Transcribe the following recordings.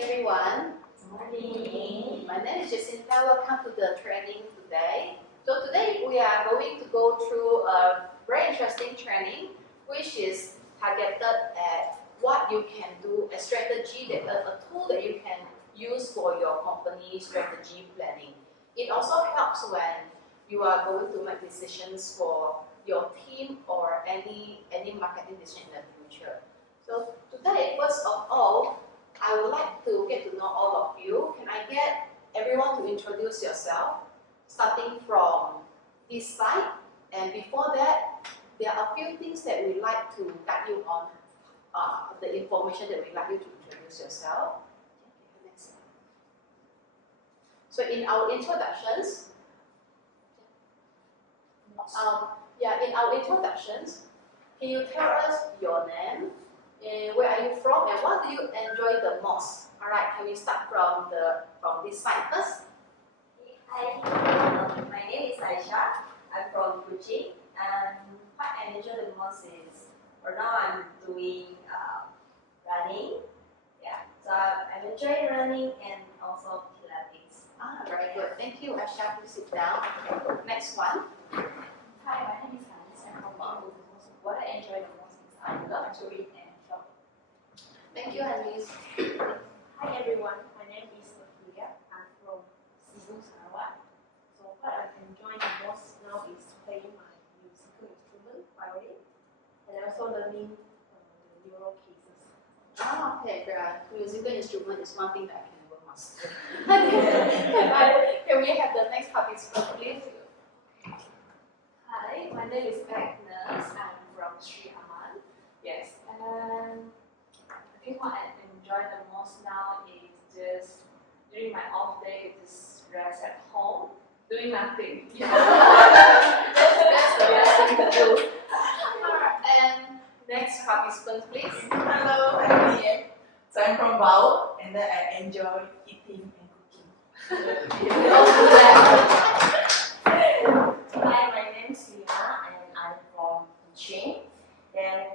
everyone. Morning. My name is Jacinta. Welcome to the training today. So today we are going to go through a very interesting training, which is targeted at what you can do, a strategy, a tool that you can use for your company strategy planning. It also helps when you are going to make decisions for your team or any marketing decision in the future. So today, first of all, I would like to get to know all of you. Can I get everyone to introduce yourself, starting from this side? And before that, there are a few things that we'd like to guide you on, the information that we'd like you to introduce yourself. Next slide. So in our introductions, can you tell us your name? Where are you from and what do you enjoy the most? Alright, can we start from this side first? Hi, my name is Aisha. I'm from Kuching, and what I enjoy the most is, for now I'm doing running. Yeah, so I'm enjoying running and also Pilates. Very good. Thank you, Aisha. Please sit down. Okay. Next one. Hi, my name is Alice. I'm from Bangkok. What I enjoy the most is I love to read and travel. Thank you, Alice. Hi everyone, my name is Sophia. I'm from Cebu, Sarawak. So what I enjoy the most now is playing my musical instrument, violin, and also learning the neural cases. Okay, musical instrument is one thing that I can never master. Can we have the next participant, please? Hi, my name is Agnes. I'm from Sri Aman. Yes, and I think what I enjoy the most now is just during my off day, just rest at home, doing nothing. That's the best thing to do. Alright, and next participant, please. Hello, I'm Ian. So I'm from Bau, and then I enjoy eating and cooking. Hi, my name is Lina, and I'm from Kuching. Then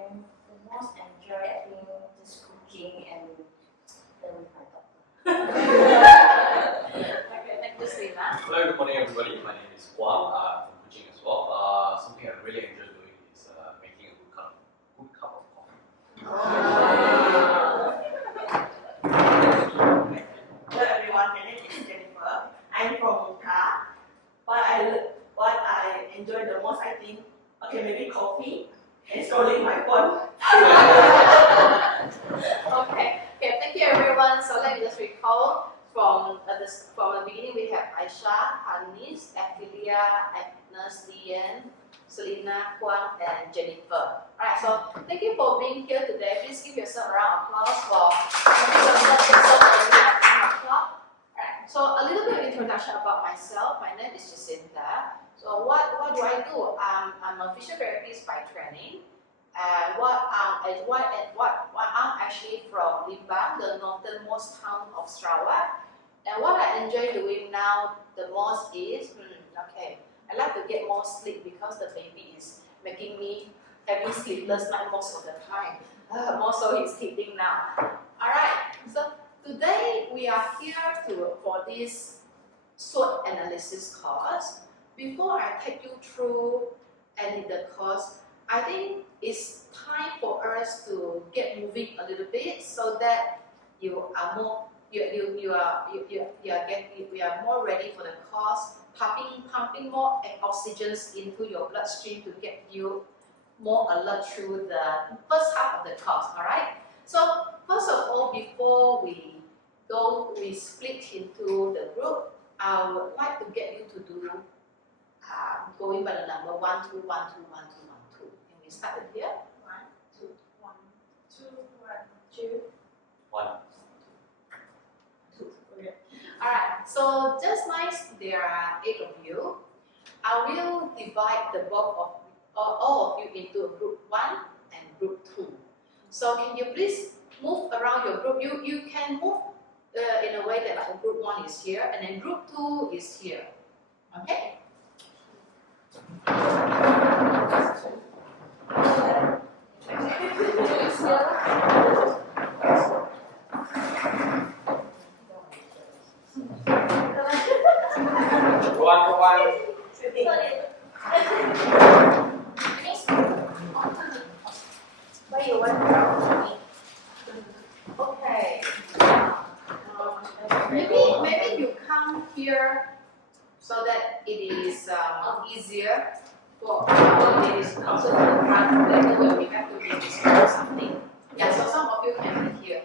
the most I enjoy, I think, just cooking and playing with my daughter. Okay, thank you, Selena. Hello, good morning everybody. My name is Huang. I'm from Kuching as well. Something I really enjoy doing is making a good cup of coffee. Hello everyone, my name is Jennifer. I'm from Muka. What I enjoy the most, I think, okay, maybe coffee and scrolling my phone. Okay, thank you everyone. So let me just recall from the beginning we have Aisha, Hanis, Ophelia, Agnes, Lian, Selena, Huang, and Jennifer. Alright, so thank you for being here today. Please give yourself a round of applause for Alright, so a little bit of introduction about myself. My name is Jacinta. So what do I do? I'm a physiotherapist by training. And I'm actually from Limbang, the northernmost town of Sarawak. And what I enjoy doing now the most is, I like to get more sleep because the baby is making me having sleepless night most of the time. More so he's sleeping now. Alright, so today we are here for this SWOT analysis course. Before I take you through the course, I think it's time for us to get moving a little bit so that we are more ready for the course, pumping more oxygens into your bloodstream to get you more alert through the first half of the course. All right. So first of all, before we split into the group, I would like to get you to do going by the number 1, 2, 1, 2, 1, 2, 1, 2. Can we start it here? 1, 2, 1, 2, 1, 2. 1. 2. Okay. Alright, so just nice, there are 8 of you. I will divide the bulk of all of you into group 1 and group 2. So can you please move around your group? You can move in a way that like group 1 is here and then group 2 is here. Okay? Okay. Maybe you come here so that it is easier for ladies to come. So later when we have to be describe something. Yeah, so some of you can be here.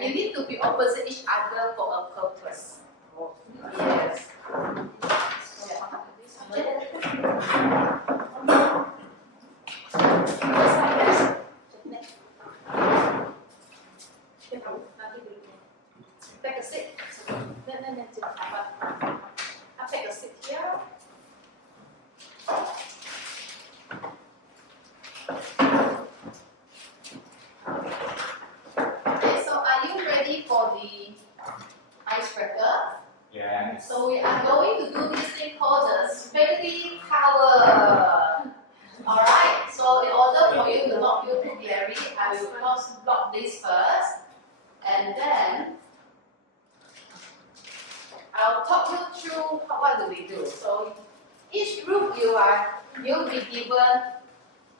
You need to be opposite each other for a purpose. Yes. Take a seat. Then I'll take a seat here. Okay, so are you ready for the icebreaker? Yeah. So we are going to do this thing called the spaghetti tower. Alright, so in order for you to not feel too glary, I will first block this first. And then I'll talk you through what do we do. So each group you'll be given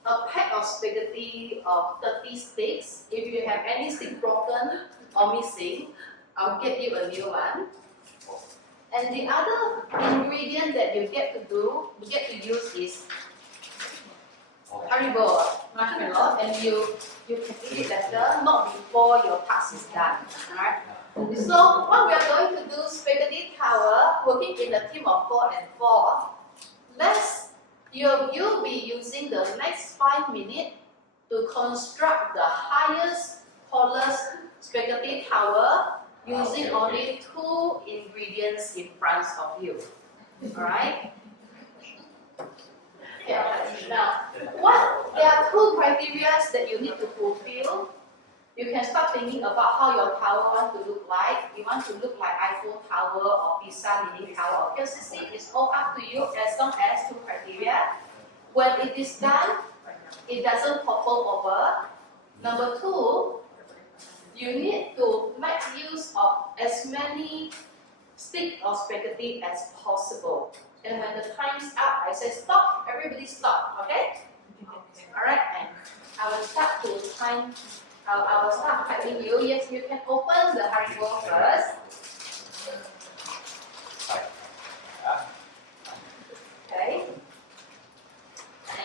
a pack of spaghetti of 30 sticks. If you have any stick broken or missing, I'll get you a new one. And the other ingredient that you get to use is Haribo marshmallow, and you can eat it later, not before your task is done. Alright? So what we are going to do, spaghetti tower, working in a team of 4 and 4. You'll be using the next 5 minutes to construct the highest, tallest spaghetti tower using only 2 ingredients in front of you. Alright? Now, there are 2 criteria that you need to fulfill. You can start thinking about how your tower wants to look like. You want to look like Eiffel Tower or Pisa Leaning Tower or PLCC. It's all up to you as long as 2 criteria. When it is done, it doesn't topple over. Number 2, you need to make use of as many sticks of spaghetti as possible. And when the time's up, I say stop, everybody stop, okay? Alright, and I will start to time, I will start typing you. Yes, you can open the Haribo first. Okay.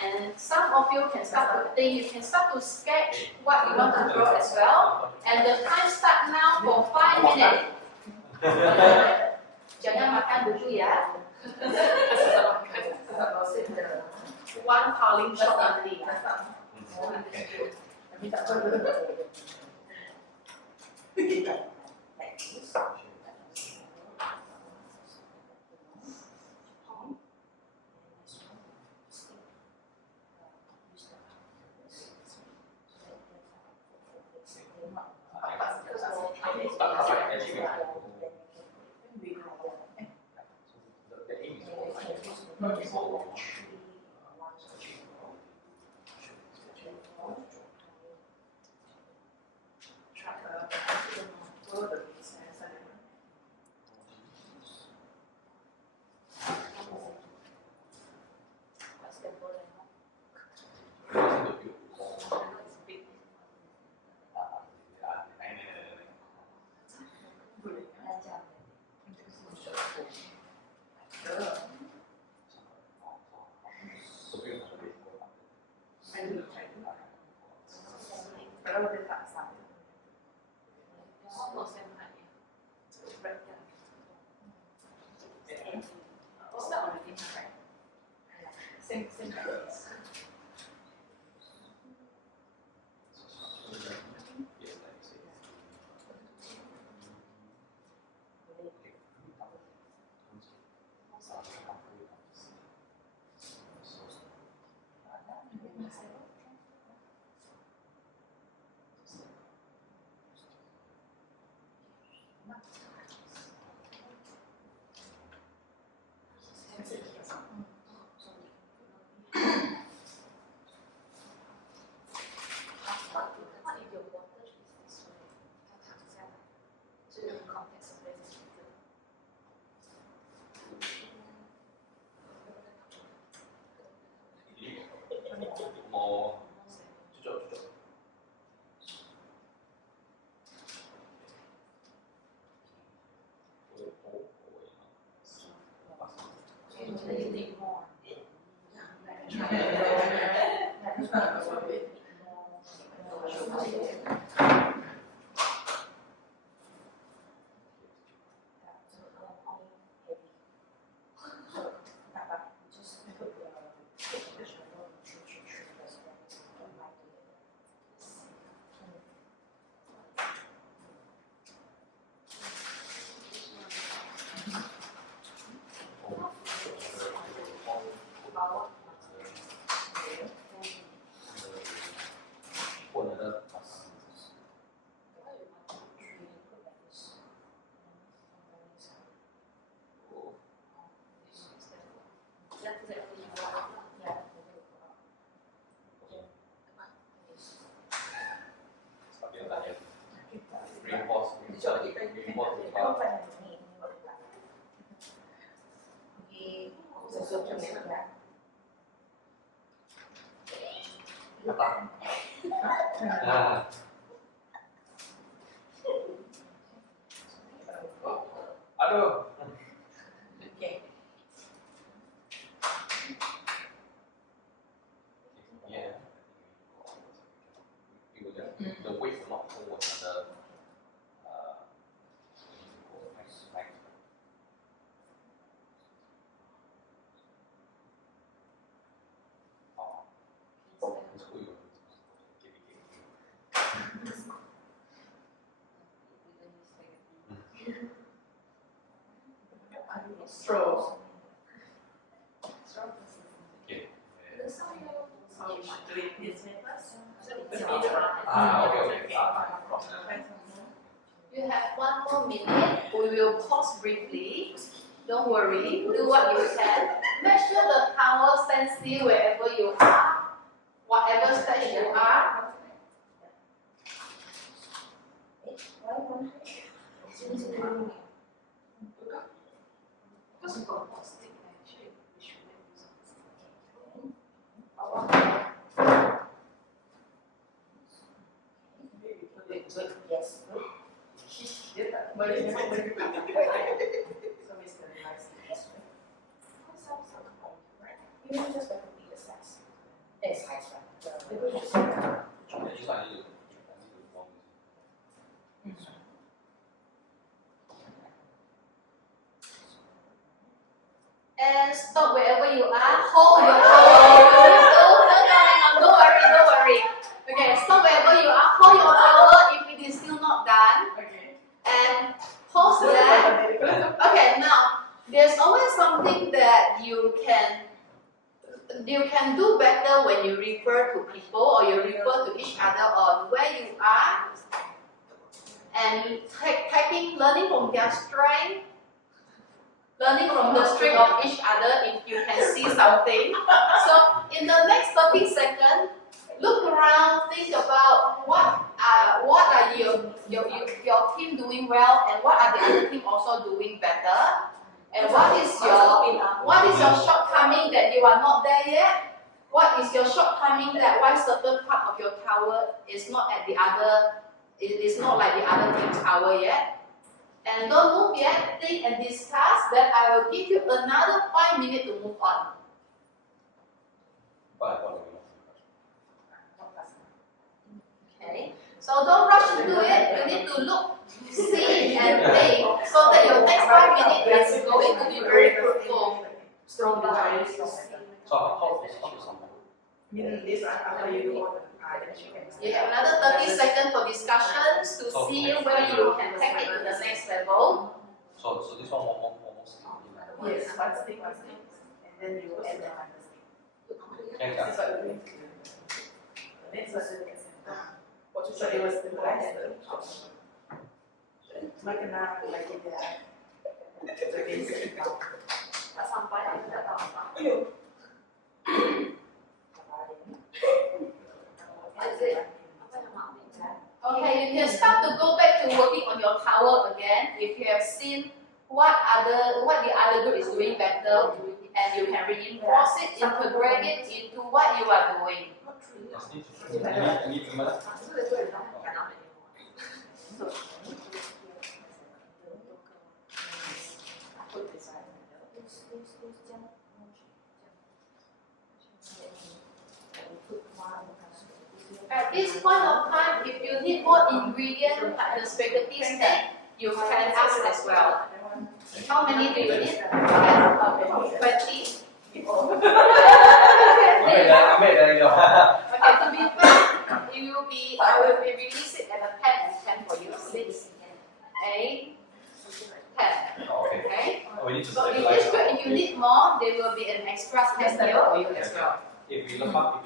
And some of you can start to think, you can start to sketch what you want to draw as well. And the time start now for 5 minutes. Jangan makan dulu ya. One calling shot only. Không phải là nghỉ thì sử dụng trong này là Aduh. okay. Yeah. The weight will not hold another. Straws. Okay. So we should do it this way first. Okay. You have 1 more minute. We will pause briefly. Don't worry. Do what you can. Make sure the towel stands still wherever you are. Whatever stage you are. Yes. But it's not very good. So it's going to nice this way. You know, just like a bigger size. It's size, right? And stop wherever you are. Hold your towel. Don't worry. Okay, stop wherever you are. Hold your towel if it is still not done. Okay. And pause there. Okay, now there's always something that you can do better when you refer to people or you refer to each other on where you are. And learning from their strength. Learning from the strength of each other if you can see something. So in the next 30 seconds, look around, think about what are your team doing well and what are the other team also doing better. And what is your shortcoming that you are not there yet? What is your shortcoming that one certain part of your tower is not at the other, it is not like the other team's tower yet? And don't move yet, think and discuss, then I will give you another 5 minutes to move on. Okay, so don't rush into it, you need to look, see and think, so that your next 5 minutes is going to be very fruitful. Strong desires. So how This after you do all the You have another 30 seconds for discussions to see where you can take it to the next level. So this one more. Yes, one stick. And then you add the other stick. Can This is what we're going to do. The next one is so it was the last Makna lagi dia. Sampai tidak tahu apa. Okay, you can start to go back to working on your tower again if you have seen what the other group is doing better, and you can reinforce it, integrate it into what you are doing. At this point of time, if you need more ingredients like the spaghetti steak, you can ask as well. How many do you need? 20? Okay, to be fair, I will be release it at a 10 and 10 for you. 6, 8, 10. Okay? So in this group, if you need more, there will be an extra test here for you as well. If we let go,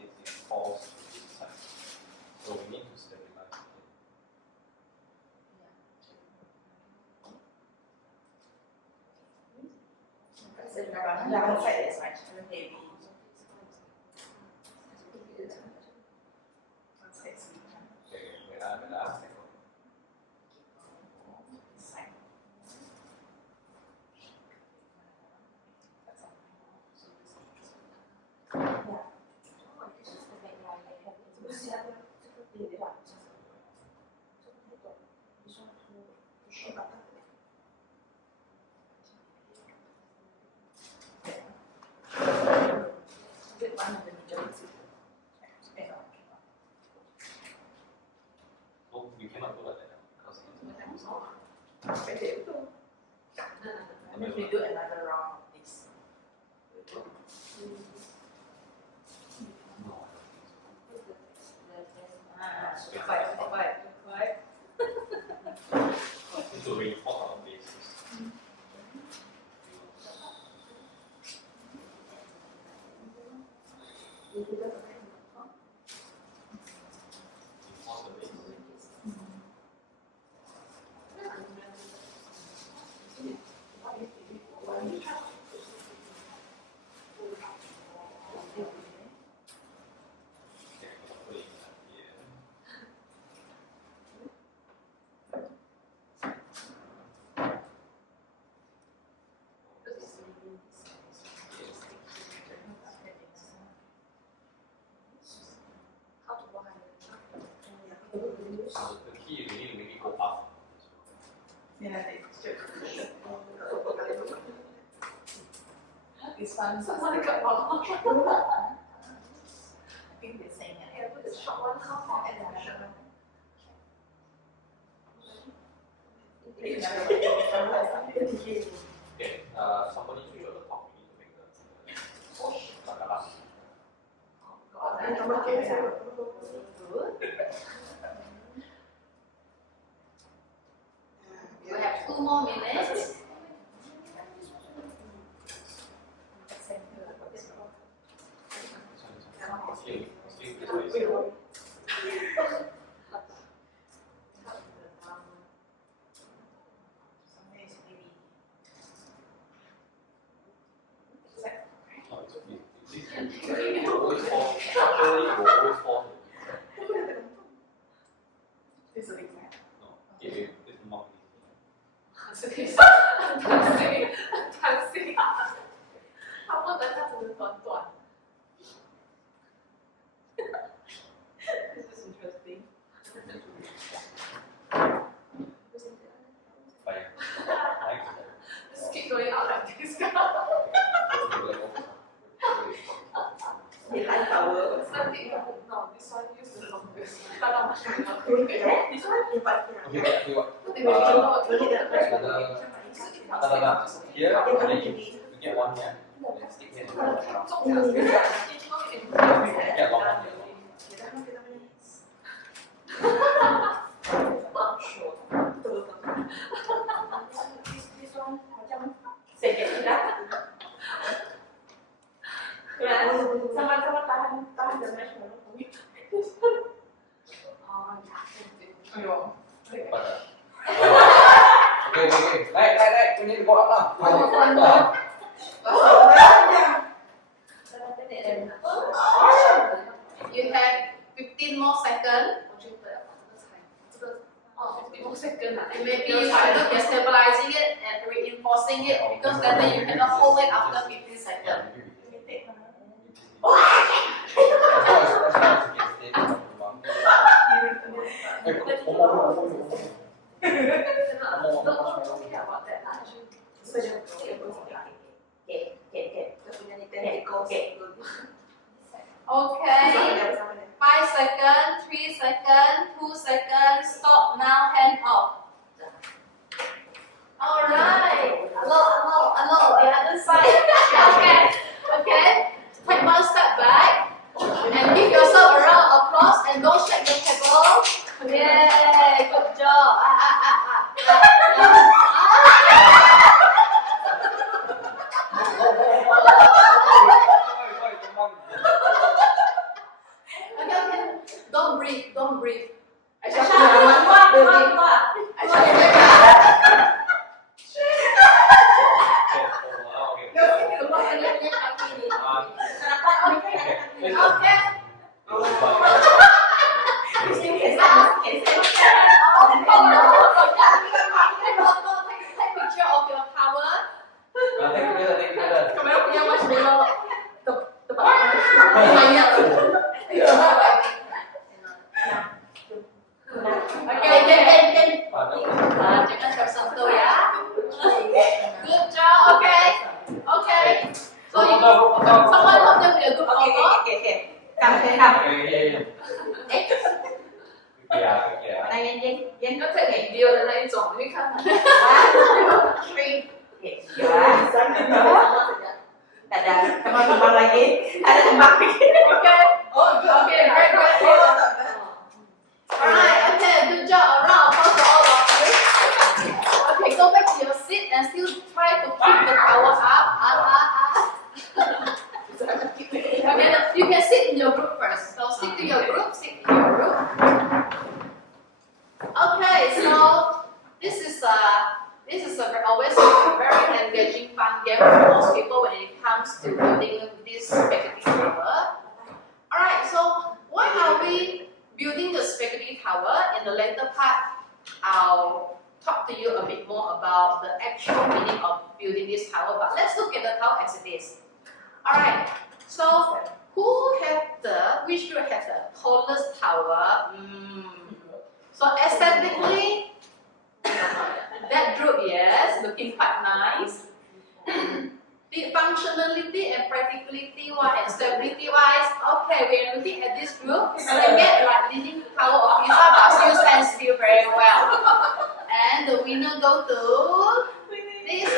it falls to this side. So we need to stabilize it. Jangan saya extra heavy. Okay, wait. Oh, you cannot do like that because it's And if we do another round of this. no. To reinforce our bases. Reinforce the bases. Okay, put it here. So the key is we need to make it go up. This one, Someone got wrong. I think they're saying it. Yeah, put the short one half and then the short one. Okay, somebody should at the top. We need to make the last. We have 2 more minutes. Always fall. Structurally, you will always fall. This is exact. No, it's not. This is interesting. Fire. Just keep going out like this. Midnight power. No, this one use the longest. This one, but Okay, but you what? Here, and then you get one here. Then stick here. Get long one here. This one macam second tidak. Sama-sama tahan the marshmallow. Okay. Naik. We need to go up now. You have 15 more seconds. 15 more seconds. And maybe you should look at stabilizing it and reinforcing it because then you cannot hold it after 15 seconds. Okay. 5 seconds, 3 seconds, 2 seconds, stop now, hand off. Alright. Hello, the other side. Okay. Take one step back and give yourself a round of applause and don't shake the table. Yay, good job. Okay. Don't breathe. Take picture of your tower. Kamera punya marshmallow. Okay, 烟，要太美丢的那一种，你看看。Three. ya. Ada teman-teman lagi, ada teman lagi. Okay. Oh, good. Okay, great, great, Oh, great. not bad. Alright, okay, good job. A round of applause to all of you. Okay, go back to your seat and still try to keep the towel up. Okay, you can sit in your group first. So stick to your group, stick to your group. Okay, so this is always a very engaging, fun game for most people when it comes to building this spaghetti tower. Alright, so why are we building the spaghetti tower? In the later part, I'll talk to you a bit more about the actual meaning of building this tower. But let's look at the tower as it is. Alright, so which group has the tallest tower? So aesthetically, that group, yes, looking quite nice. The functionality and practicality wise and stability wise, okay, we are looking at this group. Again, like leading the Tower of Pisa, but still stands still very well. And the winner go to this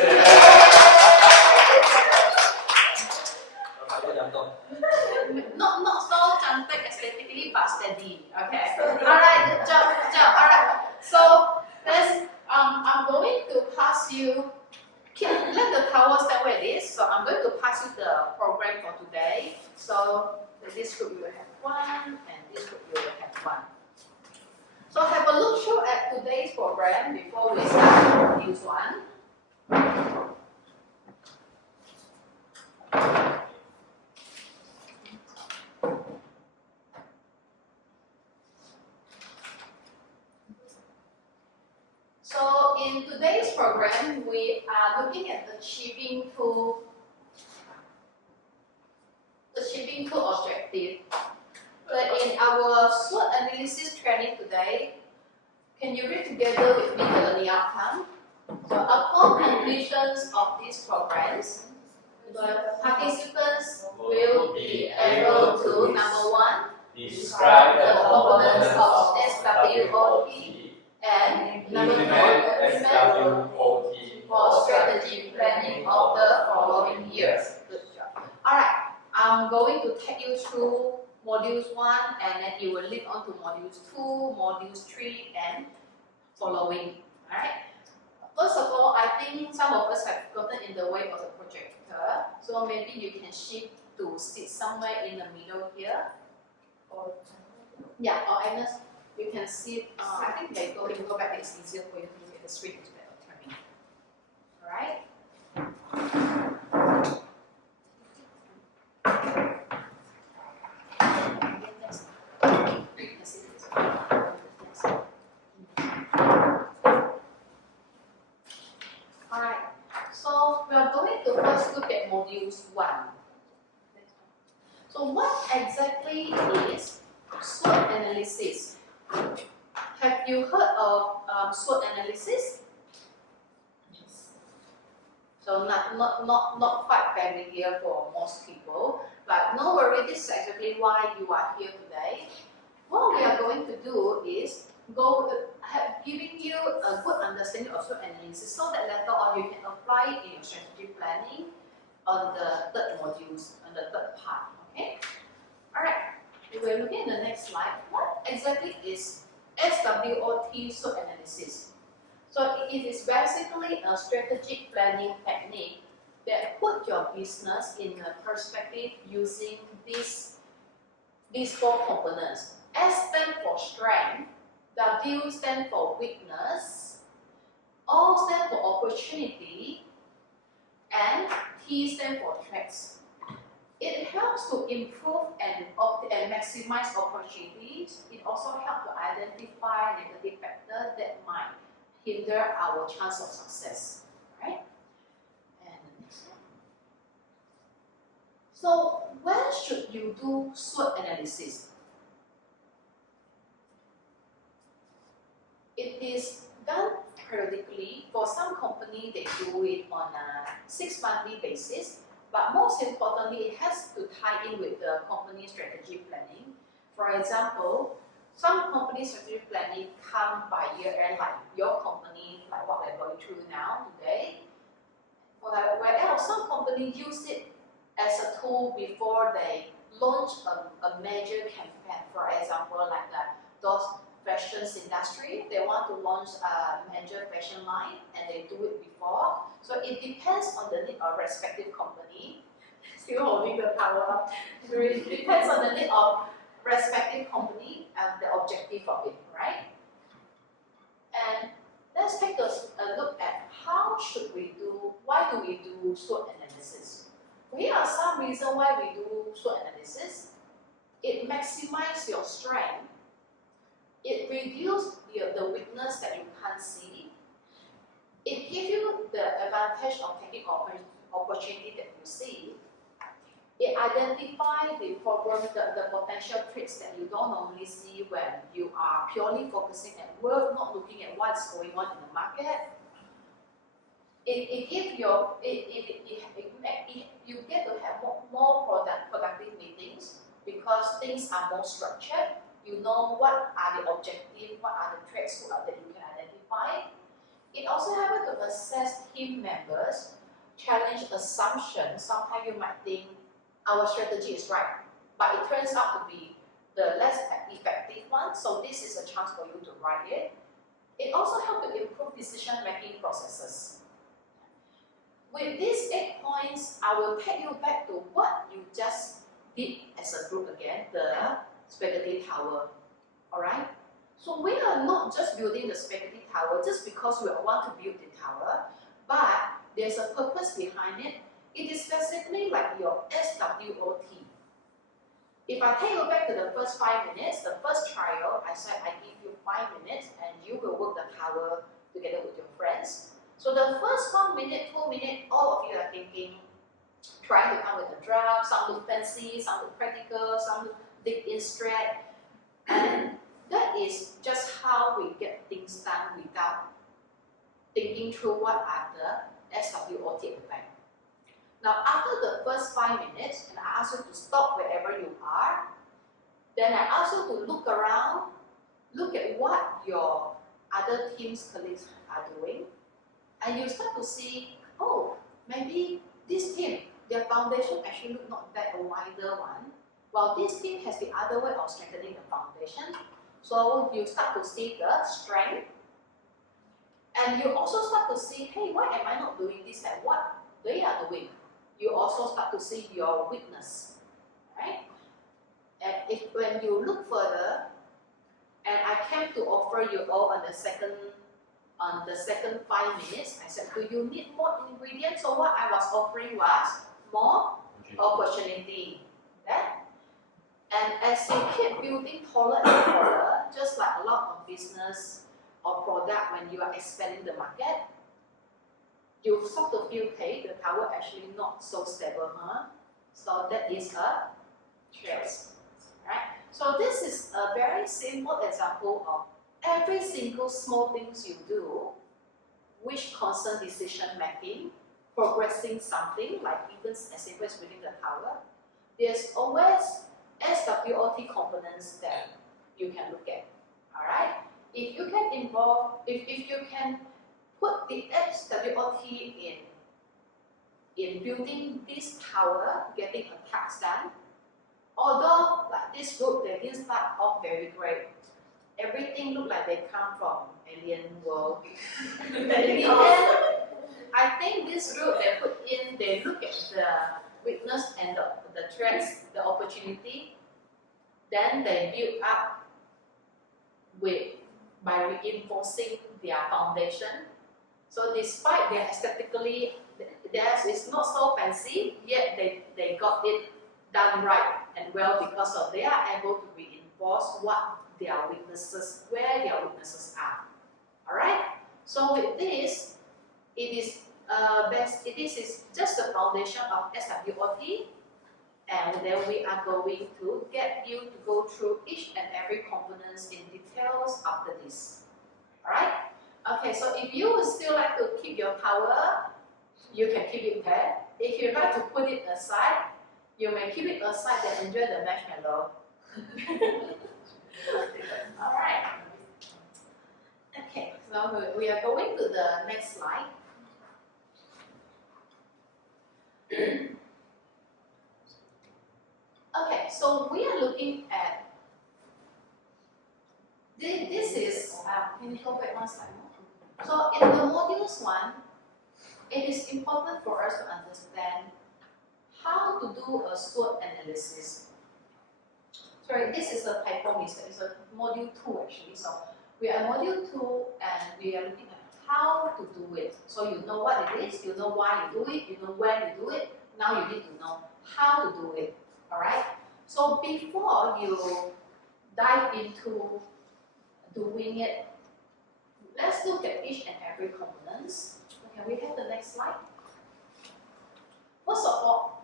not so cantik aesthetically, but steady. Okay. Alright, good job, good job. Alright. So I'm going to pass you. Let the tower stand where it is. So I'm going to pass you the program for today. So this group you will have one, and this group you will have one. So have a look through at today's program before we start this one. So in today's program, we are looking at achieving two objectives. But in our SWOT analysis training today, can you read together with me the learning outcome? So upon completions of these programs, the participants will be able to, number one, describe the components of SWOT, and number two, SWOT for strategy planning of the following years. Good job. Alright, I'm going to take you through modules 1 and then you will lead on to modules 2, modules 3 and following. Alright. First of all, I think some of us have gotten in the way of the projector. So maybe you can shift to sit somewhere in the middle here. Or Agnes, you can sit, I think they go back, it's easier for you to look at the screen instead of turning. Alright? Alright, so we are going to first look at modules 1. So what exactly is SWOT analysis? Have you heard of SWOT analysis? Yes. So not quite familiar for most people, but no worry, this is exactly why you are here today. What we are going to do is giving you a good understanding of SWOT analysis so that later on you can apply it in your strategy planning on the third modules, on the third part, okay? Alright, we're looking at the next slide. What exactly is SWOT SWOT analysis? So it is basically a strategic planning technique that put your business in a perspective using these 4 components. S stands for strength, W stands for weakness, O stands for opportunity, and T stands for threats. It helps to improve and maximize opportunities. It also helps to identify negative factors that might hinder our chance of success. Right? And the next one. So when should you do SWOT analysis? It is done periodically. For some company, they do it on a 6-monthly basis. But most importantly, it has to tie in with the company strategy planning. For example, Some company strategic planning come by year end, like your company, like what we're going through now today. Whereas some companies use it as a tool before they launch a major campaign. For example, like those fashions industry, they want to launch a major fashion line and they do it before. So it depends on the need of respective company. Still holding the power up. It depends on the need of respective company and the objective of it, right? And let's take a look at how should we do, why do we do SWOT analysis? Here are some reasons why we do SWOT analysis. It maximizes your strength. It reduces the weakness that you can't see. It gives you the advantage of taking opportunity that you see. It identifies the problem, the potential threats that you don't normally see when you are purely focusing at work, not looking at what's going on in the market. You get to have more productive meetings because things are more structured. You know what are the objectives, what are the threats that you can identify. It also helps to assess team members, challenge assumptions. Sometimes you might think our strategy is right, but it turns out to be the less effective one, so this is a chance for you to write it. It also helps to improve decision-making processes. With these 8 points, I will take you back to what you just did as a group again, the spaghetti tower. Alright? So we are not just building the spaghetti tower just because we want to build the tower, but there's a purpose behind it. It is basically like your SWOT. If I take you back to the first 5 minutes, the first trial, I said I give you 5 minutes and you will work the tower together with your friends. So the first 1 minute, 2 minutes, all of you are thinking, trying to come with a draft, some look fancy, some look practical, some look dig in straight. And that is just how we get things done without thinking through what are the SWOT at the back. Now, after the first 5 minutes, and I ask you to stop wherever you are, then I ask you to look around, look at what your other team's colleagues are doing, and you start to see, oh, maybe this team, their foundation actually look not that a wider one, while this team has the other way of strengthening the foundation. So you start to see the strength, and you also start to see, hey, why am I not doing this and what they are doing? You also start to see your weakness, right? And when you look further, and I came to offer you all on the second 5 minutes, I said, do you need more ingredients? So what I was offering was more opportunity. Okay? And as you keep building taller and taller, just like a lot of business or product when you are expanding the market, you start to feel, hey, the tower actually not so stable, huh? So that is a threat, right? So this is a very simple example of every single small things you do, which concern decision making, progressing something, like even as simple as building the tower. There's always SWOT components that you can look at. All right. If you can involve, if you can put the SWOT in building this tower, getting a task done. Although like this group, they didn't start off very great. Everything looked like they come from alien world. But in the end, I think this group they look at the weakness and the threats, the opportunity, then they build up by reinforcing their foundation. So despite their aesthetically, theirs is not so fancy, yet they got it done right and well because of they are able to reinforce what their weaknesses, where their weaknesses are. Alright? So with this, it is just the foundation of SWOT, and then we are going to get you to go through each and every components in details after this. Alright? Okay, so if you would still like to keep your tower, you can keep it there. If you'd like to put it aside, you may keep it aside and enjoy the marshmallow. All right. Okay, so we are going to the next slide. Okay, so we are looking at this is can you go back one slide more? So in the modules one, it is important for us to understand how to do a SWOT analysis. Sorry, this is a typo mistake. It's a module 2 actually. So we are module 2 and we are looking at how to do it. So you know what it is, you know why you do it, you know when you do it. Now you need to know how to do it. Alright? So before you dive into doing it, let's look at each and every components. Can we have the next slide? First of all,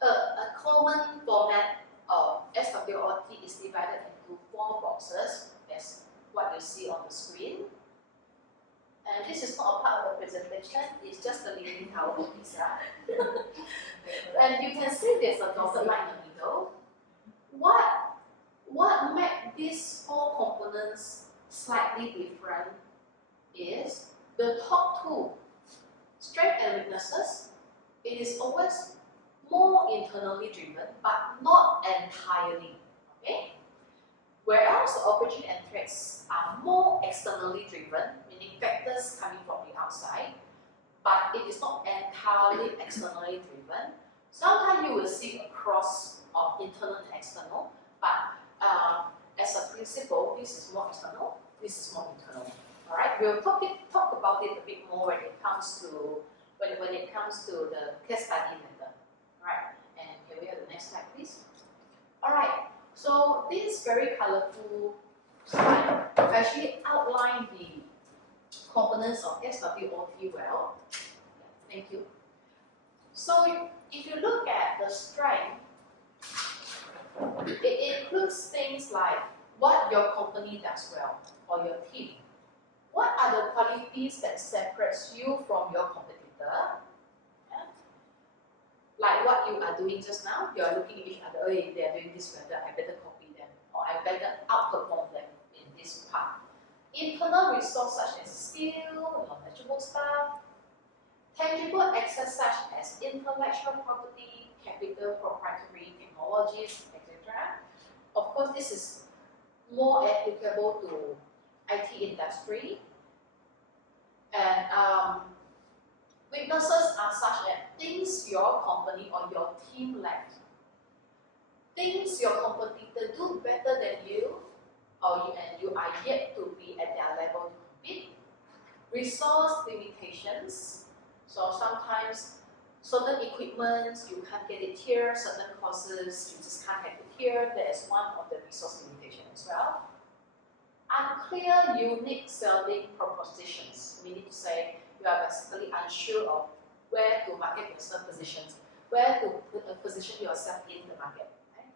a common format of SWOT is divided into 4 boxes, as what you see on the screen. And this is not a part of the presentation, it's just the leaning tower of Pisa. And you can see there's a dotted line in the middle. What makes these 4 components slightly different is the top 2, strengths and weaknesses. It is always more internally driven, but not entirely. Okay? Whereas opportunity and threats are more externally driven, meaning factors coming from the outside, but it is not entirely externally driven. Sometimes you will see a cross of internal and external, but as a principle, this is more external, this is more internal. All right, we'll talk about it a bit more when it comes to the case study method. All right, and can we have the next slide, please? All right, so this very colorful slide actually outline the components of SWOT well. Thank you. So if you look at the strength, it includes things like what your company does well or your team. What are the qualities that separates you from your competitor? Yeah. Like what you are doing just now, you are looking at each other, oh, they are doing this better, I better copy them, or I better outperform them in this part. Internal resource such as skill, knowledgeable staff, tangible access such as intellectual property, capital, proprietary technologies, etc. Of course, this is more applicable to IT industry. And weaknesses are such as things your company or your team lacks. Things your competitor do better than you, and you are yet to be at their level to compete. Resource limitations. So sometimes certain equipment you can't get it here, certain courses you just can't have it here. That is one of the resource limitations as well. Unclear, unique selling propositions, meaning to say you are basically unsure of where to market your certain positions, where to position yourself in the market. Right?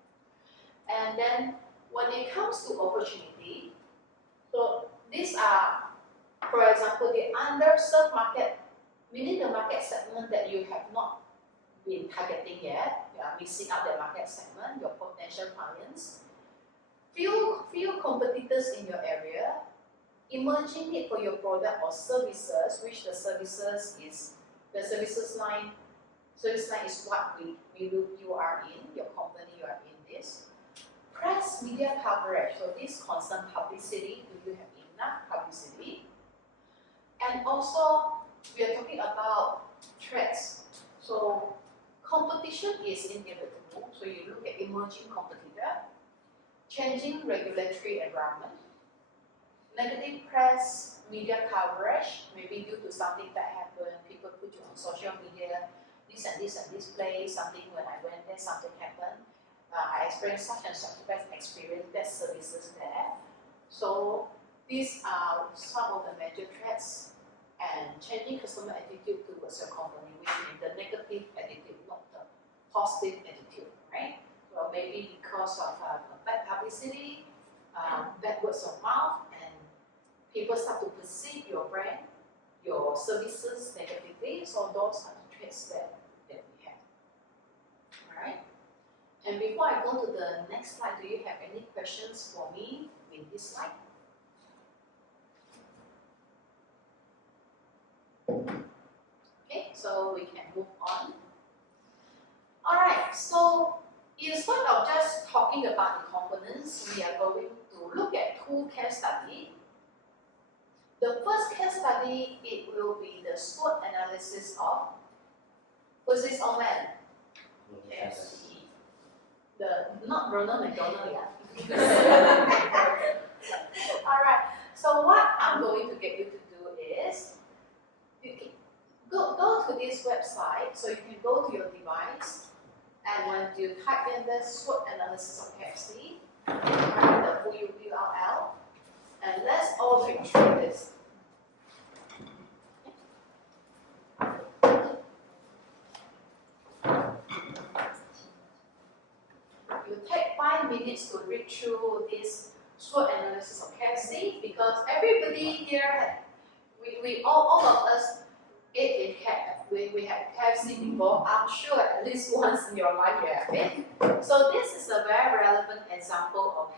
And then when it comes to opportunity, so these are, for example, the underserved market, meaning the market segment that you have not been targeting yet, you are missing out the market segment, your potential clients. Few competitors in your area, emerging need for your product or services, which the services line is what you are in, your company you are in this. Press media coverage, so this constant publicity, do you have enough publicity? And also, we are talking about threats. So competition is inevitable, so you look at emerging competitor. Changing regulatory environment, negative press, media coverage, maybe due to something that happened, people put you on social media, this and this and this place, something when I went there, something happened. I experienced such and such bad experience, bad services there. So these are some of the major threats, and changing customer attitude towards your company, which means the negative attitude, not the positive attitude, right? Well, maybe because of bad publicity, bad words of mouth, and people start to perceive your brand, your services negatively. So those are the traits that we have. Alright? And before I go to the next slide, do you have any questions for me with this slide? Okay, so we can move on. Alright, so instead of just talking about the components, we are going to look at two case studies. The first case study, it will be the SWOT analysis of, who's this old man? KFC. Not Ronald McDonald, yeah. Alright, so what I'm going to get you to do is, you can go to this website, so you can go to your device, and when you type in the SWOT analysis of KFC, type the full URL, and let's all read through this. You take 5 minutes to read through this SWOT analysis of KFC, because everybody here, we all of us ate in we had KFC before. I'm sure at least once in your life you have it. So this is a very relevant example of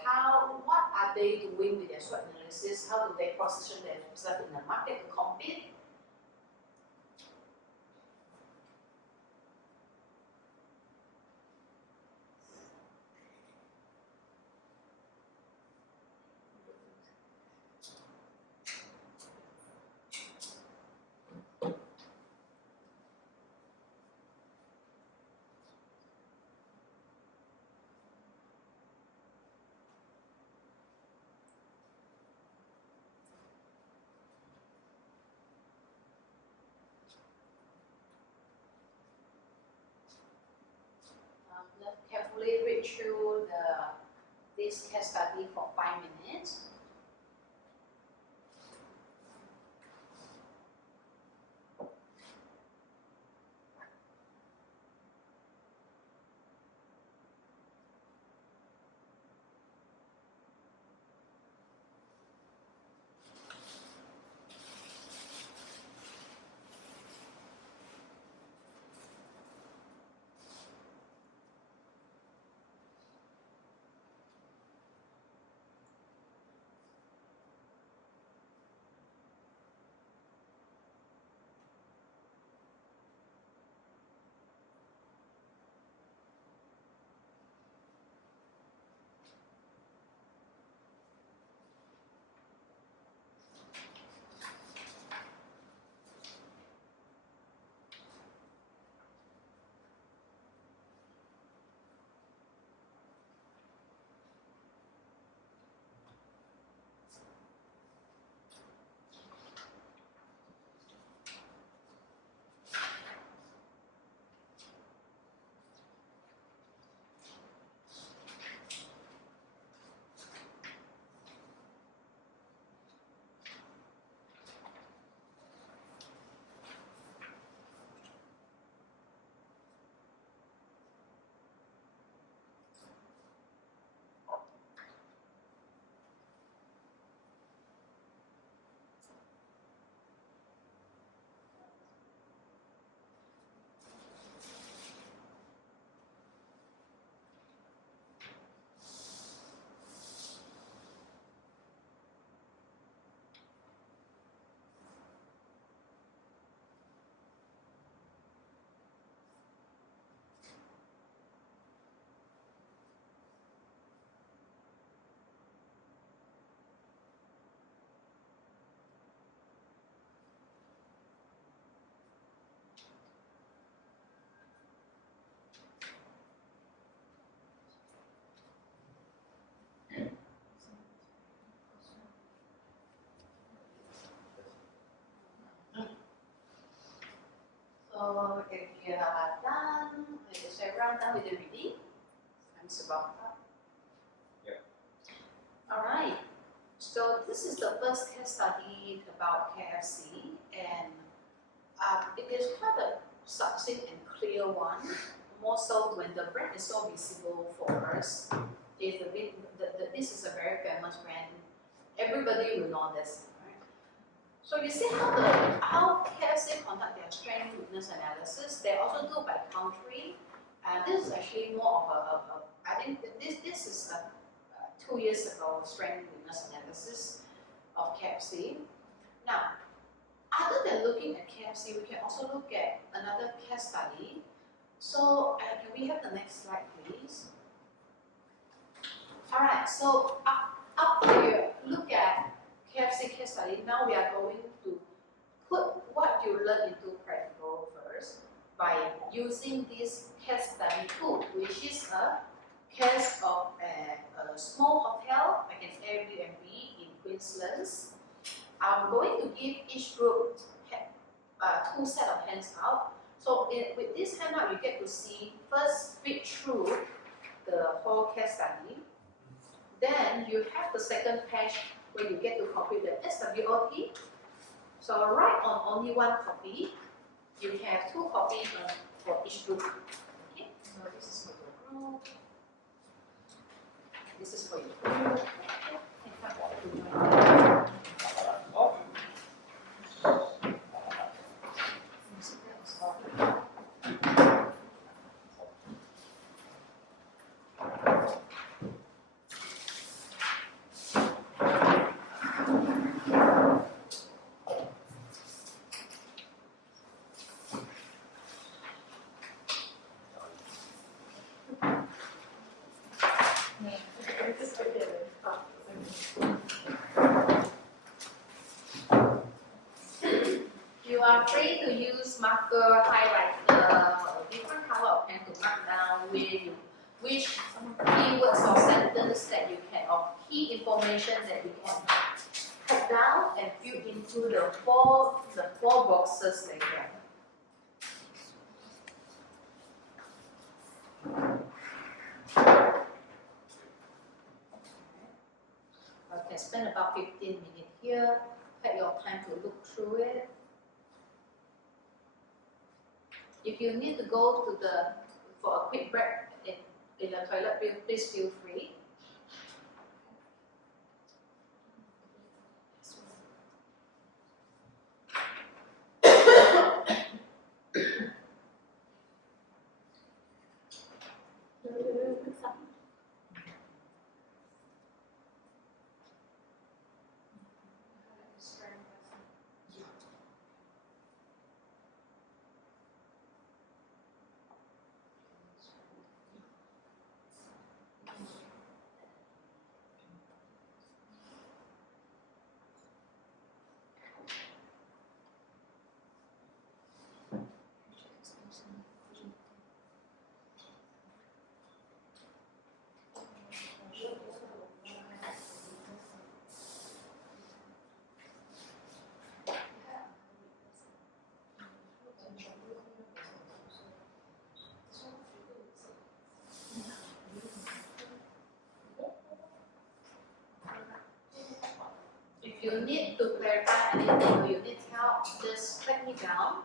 what are they doing with their SWOT analysis, how do they position themselves in the market to compete. Let's carefully read through this case study for 5 minutes. So if you are done, is everyone done with the reading? Thanks about that. Yep. Alright, so this is the first case study about KFC, and it is quite a succinct and clear one, more so when the brand is so visible for us. This is a very famous brand, everybody will know this. So you see how KFC conduct their strength weakness analysis. They also do by country, This is actually more of I think this is a 2 years ago strength weakness analysis of KFC. Now, other than looking at KFC, we can also look at another case study. So, can we have the next slide, please? All right. So, up here, look at KFC case study. Now we are going to put what you learn into practical first by using this case study tool, which is a case of a small hotel, like an Airbnb in Queensland. I'm going to give each group 2 sets of hands out. So with this handout, you get to see first read through the whole case study. Then you have the second page where you get to copy the SWOT. So write on only 1 copy. You can have 2 copies for each group. Okay, so this is for your group. This is for your group. And come back to join. You are free to use marker, highlighter, or different color of pen to mark down which keywords or sentence that you can, or key information that you can cut down and fill into the four boxes later. You can spend about 15 minutes here. Take your time to look through it. If you need to go to for a quick break in the toilet, please feel free. If you need to clarify anything or you need help, just let me down.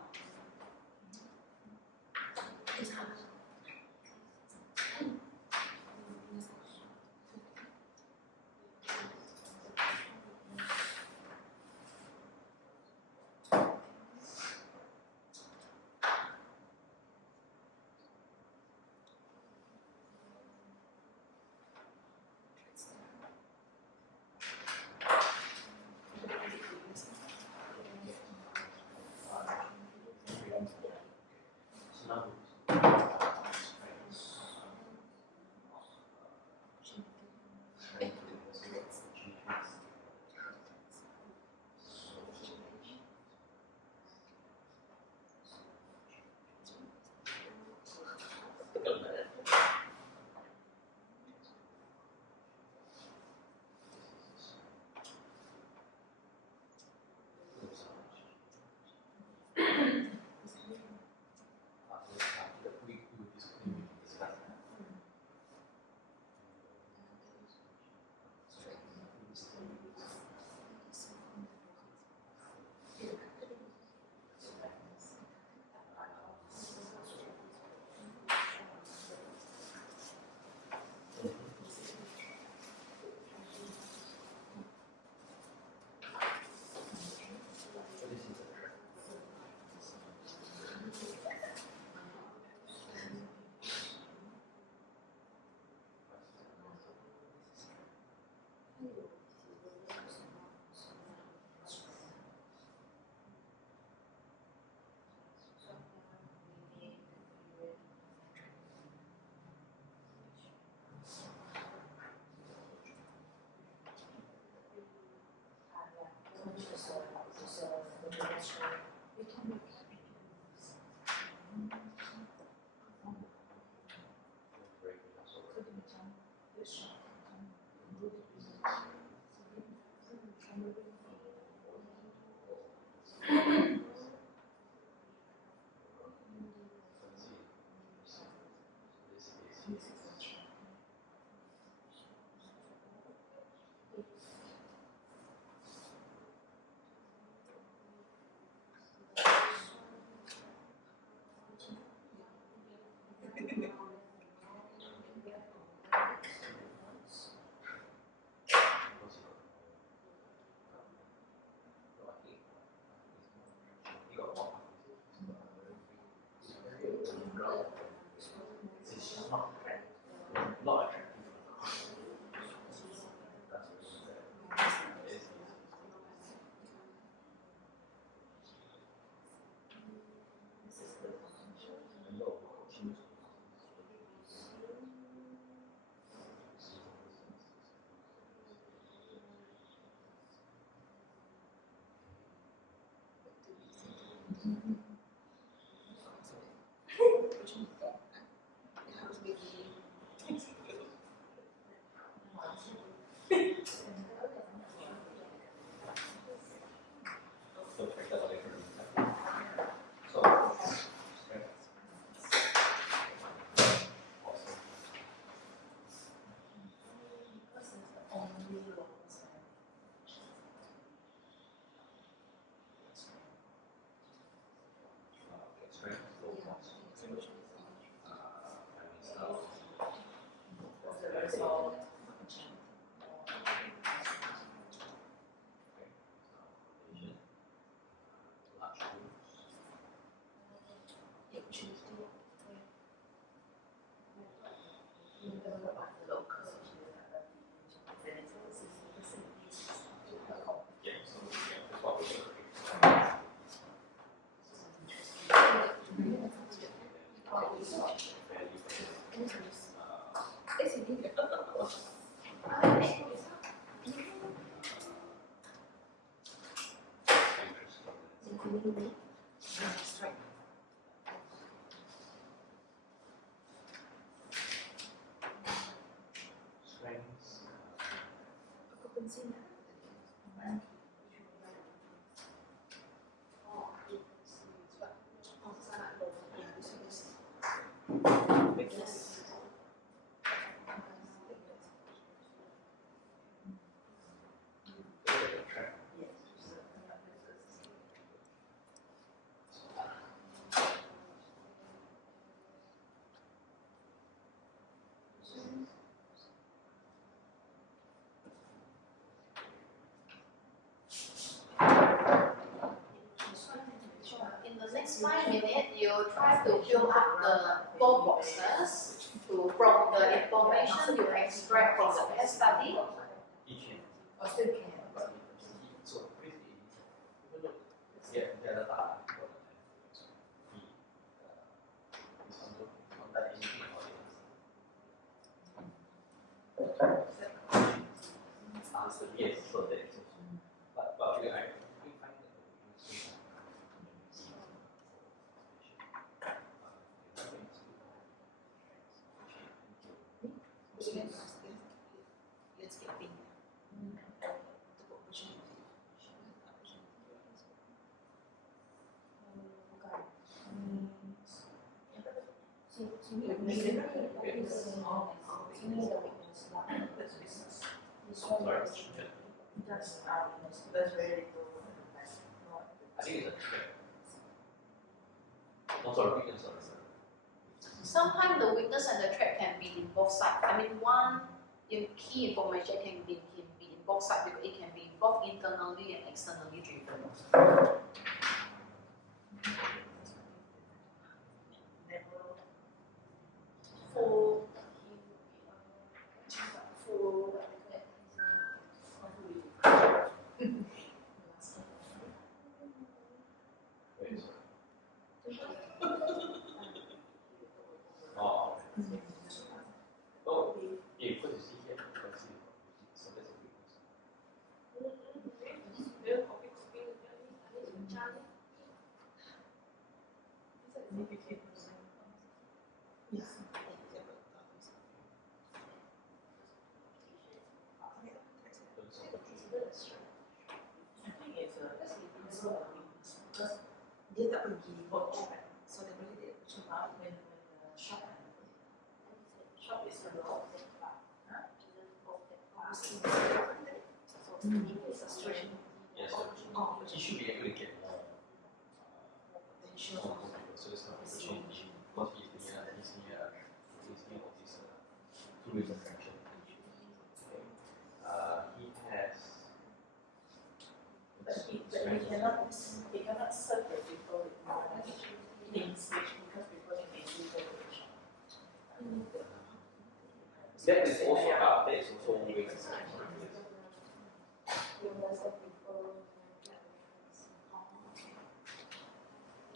In the next 5 minutes, you try to fill up the 4 boxes from the information you extract from the case study. Or still can. Yes, so that is but we find I think it's a trend. No, sorry, weakness, sorry. Sometimes the weakness and the threat can be in both sides. I mean, one key information can be in both sides because it can be both internally and externally driven. Oh, yeah, because you see here, you can see, so that's a weakness. Yes, so he should be able to get more more people. So it's not a change because he's near of this tourism attraction. Okay. He has. But he cannot serve the people in English because people can see the workshop. That is also way.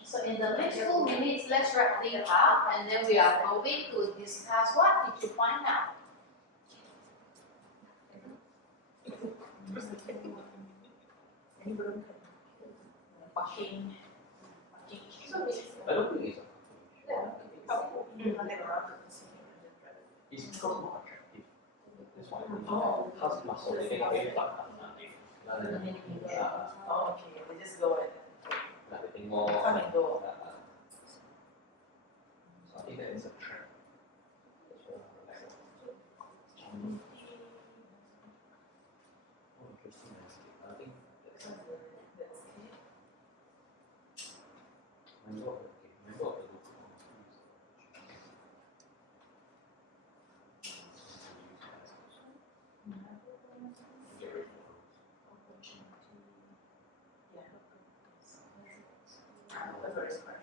So in the next 2 minutes, let's wrap things up, and then we are going to discuss what did you find out. Parking. So it's I don't think it's it's because more attractive. That's why house muscle they get very fun. Oh, okay. They just go and More. come and go. So I think that is a trend. Oh, interesting landscape. I think that's member of the local get rid of The first question.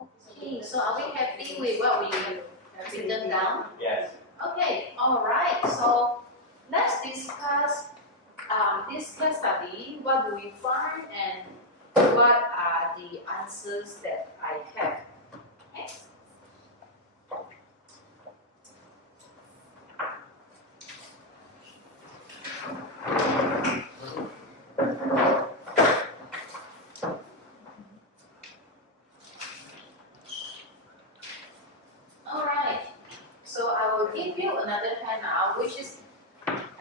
okay. So are we happy with what we have written down? Yes. Okay. All right. So let's discuss this case study. What do we find, and what are the answers that I have? Okay. All right. So I will give you another handout, which is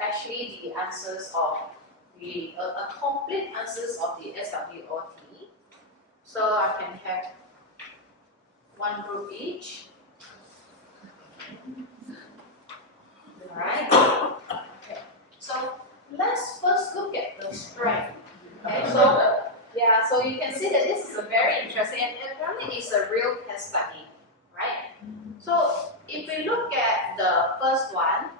actually the answers of the a complete answers of the SWOT. So I can have one group each. All right. Okay. So let's first look at the strength. Okay. So yeah. So you can see that this is a very interesting, and apparently it's a real case study, right? So if we look at the first one,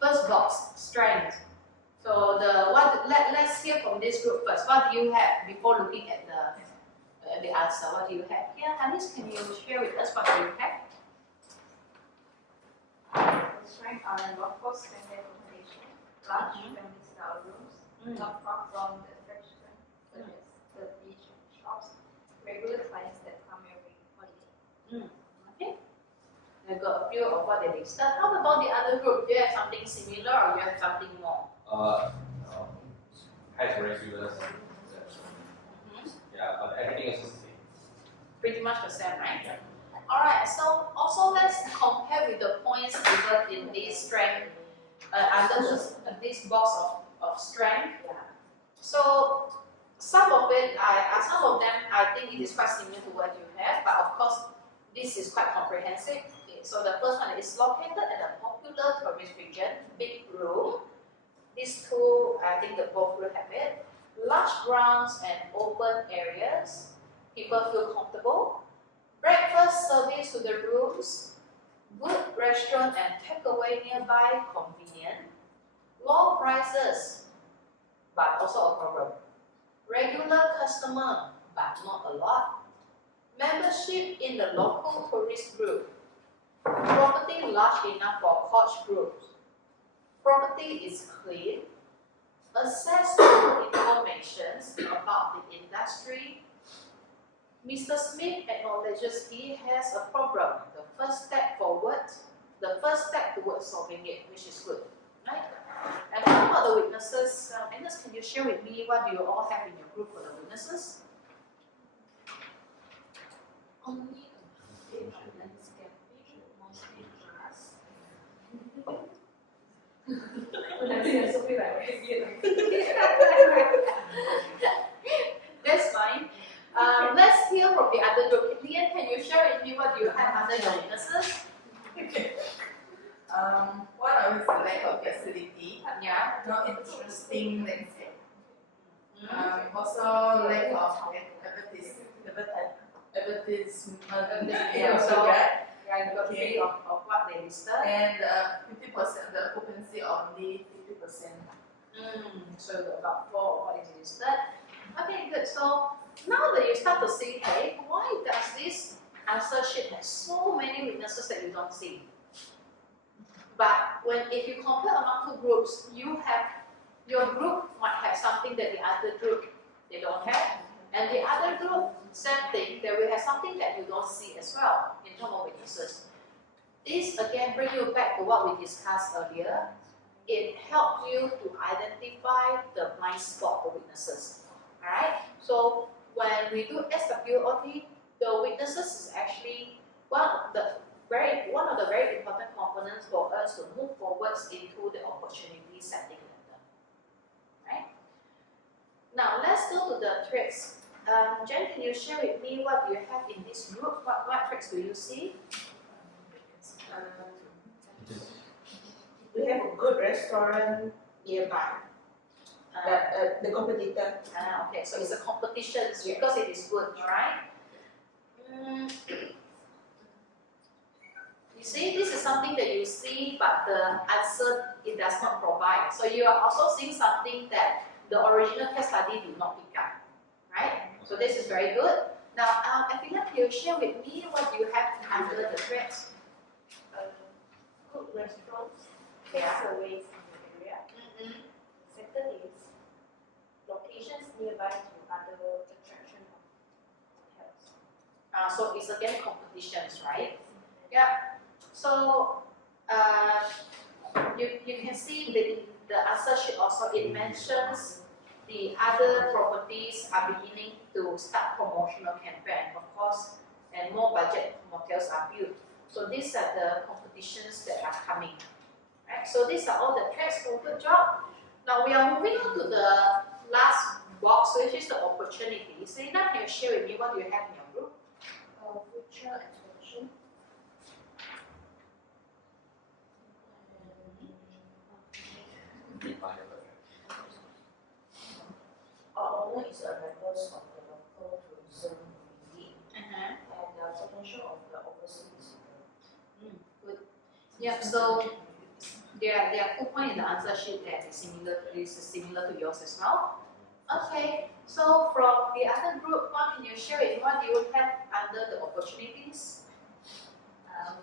first box, strength. So let's hear from this group first. What do you have before looking at the answer? What do you have? Yeah, Alice, can you share with us what do you have? The strength are in workforce standard accommodation, large family style rooms, not far from the attraction, such as the beach shops, regular clients that come every holiday. Okay. I've got a few of what they listed. How about the other group? Do you have something similar or you have something more? Has regulars. Yeah, but everything else is the same. Pretty much the same, right? Alright, so also let's compare with the points given in this strength, under this box of strength. So some of them I think it is quite similar to what you have, but of course this is quite comprehensive. Okay, so the first one is located at a popular tourist region, big room. These two, I think the both will have it. Large grounds and open areas. People feel comfortable. Breakfast service to the rooms. Good restaurant and takeaway nearby, convenient. Low prices, but also a problem. Regular customer, but not a lot. Membership in the local tourist group. Property large enough for coach groups. Property is clean. Access to information about the industry. Mr. Smith acknowledges he has a problem. The first step towards solving it, which is good, right? And what about the weaknesses? Agnes, can you share with me what do you all have in your group for the weaknesses? Only a bit of landscape, mostly That's fine. Let's hear from the other group. Lian, can you share with me what you have under your weaknesses? One of is lack of facility, Yeah. not interesting landscape. Mm-hmm. Also lack of advertisement Yeah, also so- that. Yeah, you got three of what they listed. And 50% the occupancy only 50%. So about 4 of what is listed. Okay, good. So now that you start to see, hey, why does this answer sheet have so many weaknesses that you don't see? But if you compare among two groups, your group might have something that the other group they don't have, and the other group, same thing, they will have something that you don't see as well in terms of weaknesses. This again brings you back to what we discussed earlier. It helps you to identify the blind spot or weaknesses. Alright? So when we do SWOT, the weaknesses is actually one of the very important components for us to move forwards into the opportunity setting level. Right? Now let's go to the traits. Jen, can you share with me what you have in this group? What traits do you see? We have a good restaurant nearby. The competitor. Okay, so it's a competition because it is good, right? You see, this is something that you see, but the answer it does not provide. So you are also seeing something that the original case study did not pick up, right? So this is very good. Now, I think that you share with me what you have under the threats. Good restaurants, Yeah. takeaways in the area. Second is locations nearby to other attraction of hotels. So it's again competitions, right? Yeah. So you can see the answer sheet also it mentions the other properties are beginning to start promotional campaign, of course, and more budget hotels are built. So these are the competitions that are coming. Right? So these are all the traits for good job. Now we are moving on to the last box, which is the opportunity. So now can you share with me what you have in your group? Future expansion. Our owner is a member of the local tourism community and the potential of the overseas. Yeah, so there are 2 points in the answer sheet that is similar to yours as well. Okay, so from the other group, what can you share with me? What do you have under the opportunities?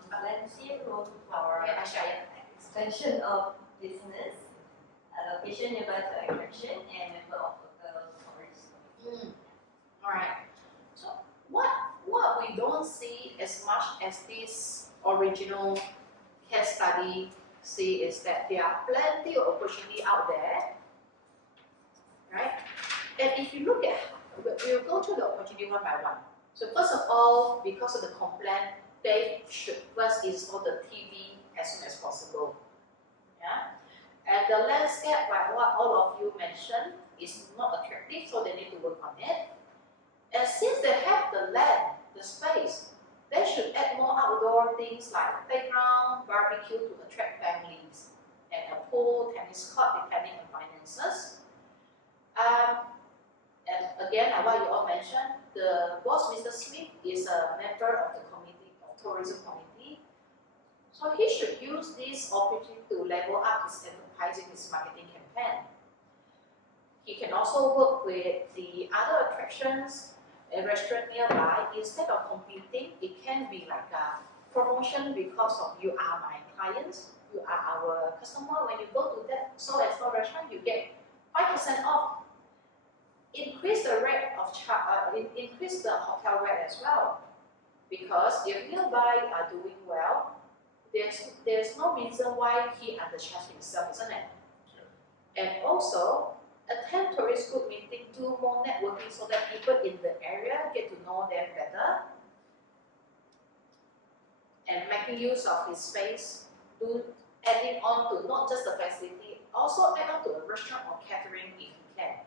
Valencia room for Okay, Ashaya. expansion of business, location nearby to attraction, and member of local tourists. Alright. So what we don't see as much as this original case study see is that there are plenty of opportunity out there, right? And if you look at, we'll go through the opportunity one by one. So first of all, because of the complaint, they should first install the TV as soon as possible. Yeah. And the landscape, like what all of you mentioned, is not attractive, so they need to work on it. And since they have the land, the space, they should add more outdoor things like playground, barbecue to attract families, and a pool, tennis court, depending on finances. And again, like what you all mentioned, the boss, Mr. Smith, is a member of the committee, of tourism committee. So he should use this opportunity to level up his advertising, his marketing campaign. He can also work with the other attractions, a restaurant nearby. Instead of competing, it can be like a promotion because of you are my clients, you are our customer. When you go to that so and so restaurant, you get 5% off. Increase the rate of increase the hotel rate as well. Because if nearby are doing well, there's no reason why he undercharge himself, isn't it? And also, attend tourist group meeting, do more networking so that people in the area get to know them better. And making use of his space, do adding on to not just the facility, also add on to a restaurant or catering if he can.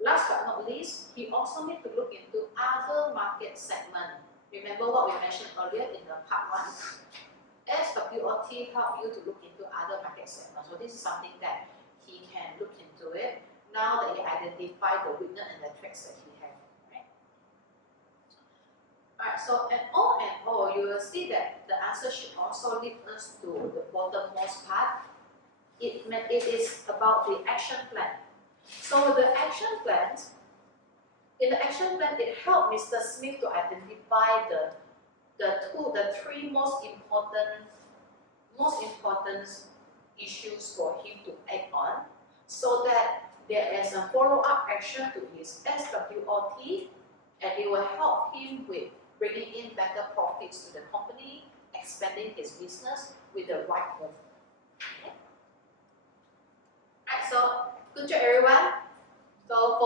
Last but not least, he also need to look into other market segments. Remember what we mentioned earlier in the part 1? SWOT help you to look into other market segments. So this is something that he can look into it now that he identified the weakness and the threats that he has. Right? Alright, so and all, you will see that the answer should also lead us to the bottommost part. It is about the action plan. So the action plan, in the action plan, it helped Mr. Smith to identify the three most important issues for him to act on, so that there is a follow-up action to his SWOT, and it will help him with bringing in better profits to the company, expanding his business with the right move. Okay. Alright, so good job everyone. So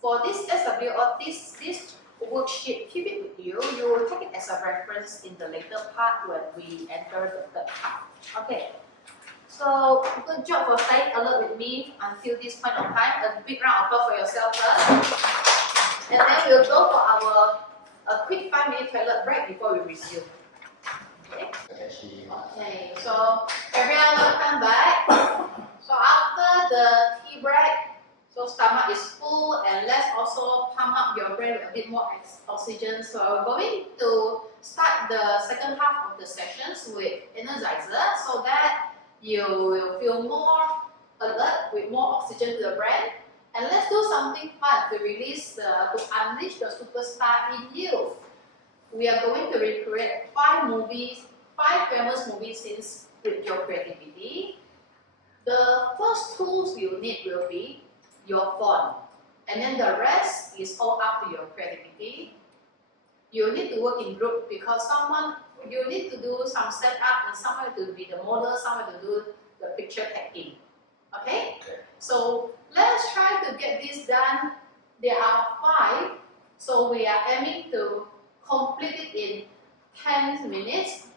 for this SWOT, this worksheet, keep it with you. You will take it as a reference in the later part when we enter the third part. Okay. So good job for staying alert with me until this point of time. A big round of applause for yourself first. And then we'll go for a quick 5-minute toilet break before we resume. Okay. Okay. So everyone, welcome back. So after the tea break, so stomach is full, and let's also pump up your brain with a bit more oxygen. So we're going to start the second half of the sessions with energizer, so that you will feel more alert with more oxygen to the brain. And let's do something fun to to unleash the superstar in you. We are going to recreate 5 famous movie scenes with your creativity. The first tools you need will be your phone, and then the rest is all up to your creativity. You need to work in group because you need to do some setup, and someone to be the model, someone to do the picture taking. Okay? So let's try to get this done. There are 5, so we are aiming to complete it in 10 minutes,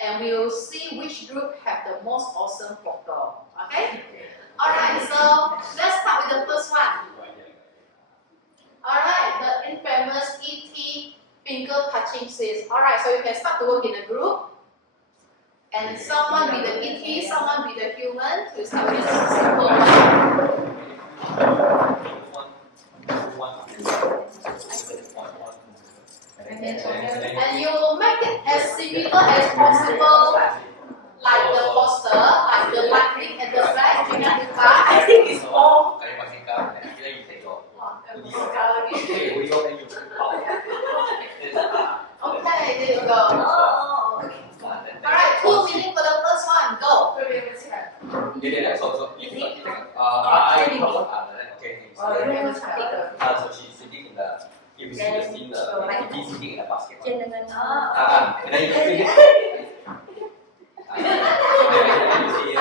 and we will see which group have the most awesome photo. Okay? Alright, so let's start with the first one. Alright, the infamous E.T. finger touching scene. Alright, so you can start to work in a group. And someone be the E.T., someone be the human. So you start with a simple one. And you will make it as similar as possible, like the poster, like the lightning at the back. I think it's all. Okay, there you go. Alright, 2 minutes for the first one. Go. So she's sitting in the. If you see the scene, the sitting in the basket. And then you see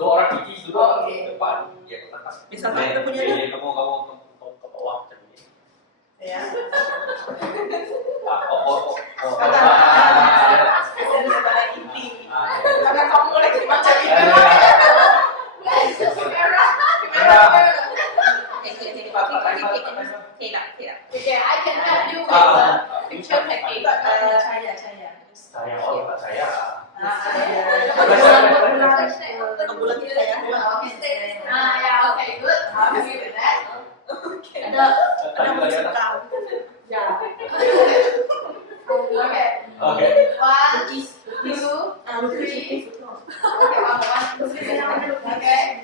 dua orang gigi duduk di depan, dia letak. Misalkan kita punya kamu ke bawah macam ni. Ya. Karena kamu lagi macam ini. Okay, I can help you with the picture taking. Saya, oh saya. Yeah, okay, good. I'm happy with that. Yeah. Okay. 1, 2, 3. Okay, 1, 2, 3. Okay.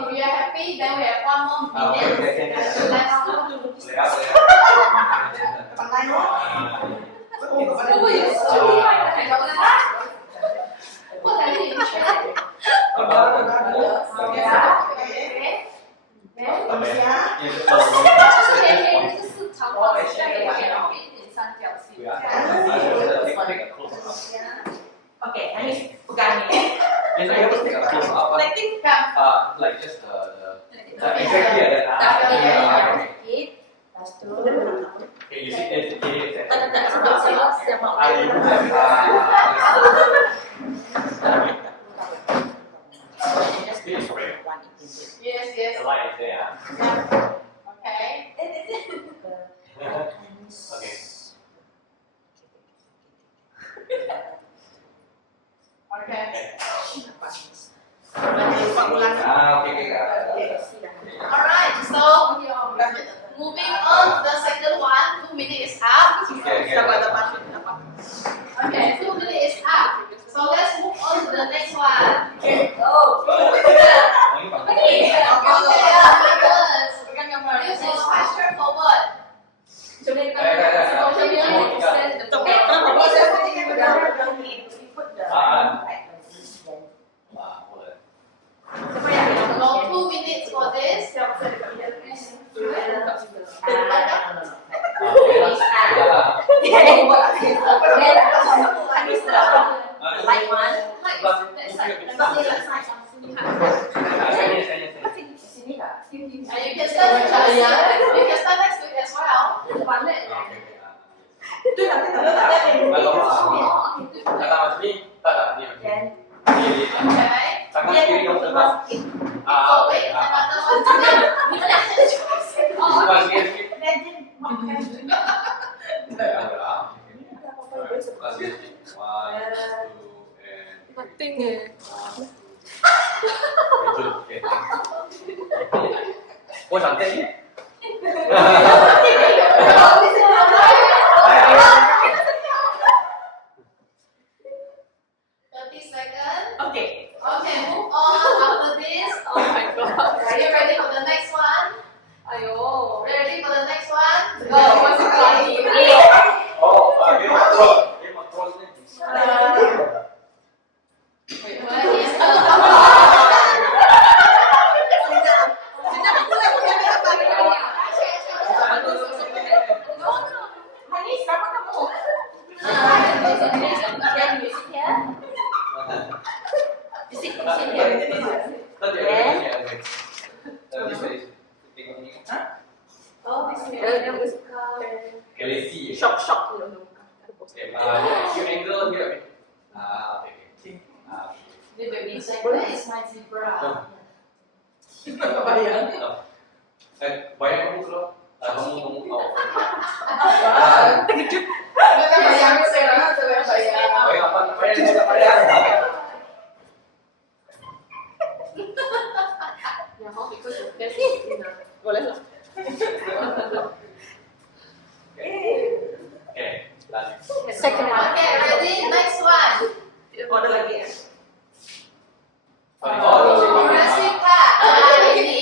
If you are happy, then we have 1 more minute. Let's do. Okay, ini pegang ni. Like just the Exactly ada. Sakit. Lepas tu. Okay, you sit there, sit there. Siap. Are you Please pray. Yes, yes. The light is there. Okay. Okay. Okay. Alright, so moving on to the second one, 2 minutes is up. Okay, 2 minutes is up. So let's move on to the next one. Okay, this is quite straightforward. So 2 minutes for this. Like one. And you can start next to it as well. Okay. So wait, another Ôi chẳng tệ. 30 seconds. Okay. Okay, move on after this. Oh my god. Are you ready for the next one? Ayo. Ready for the next one? Go. What's it called? Oh, game of Thrones. Game of Thrones nih. Wait, what is the Shock. Okay, you angle here. Okay. The baby is like, where is my zebra? Bayang kamu kalau kamu tahu. Bayang sekarang bayang. Bayang apa? Bayang. Boleh lah. Okay, lanjut. Second one. Okay, ready? Next one. Order lagi ya. Jessica, ini.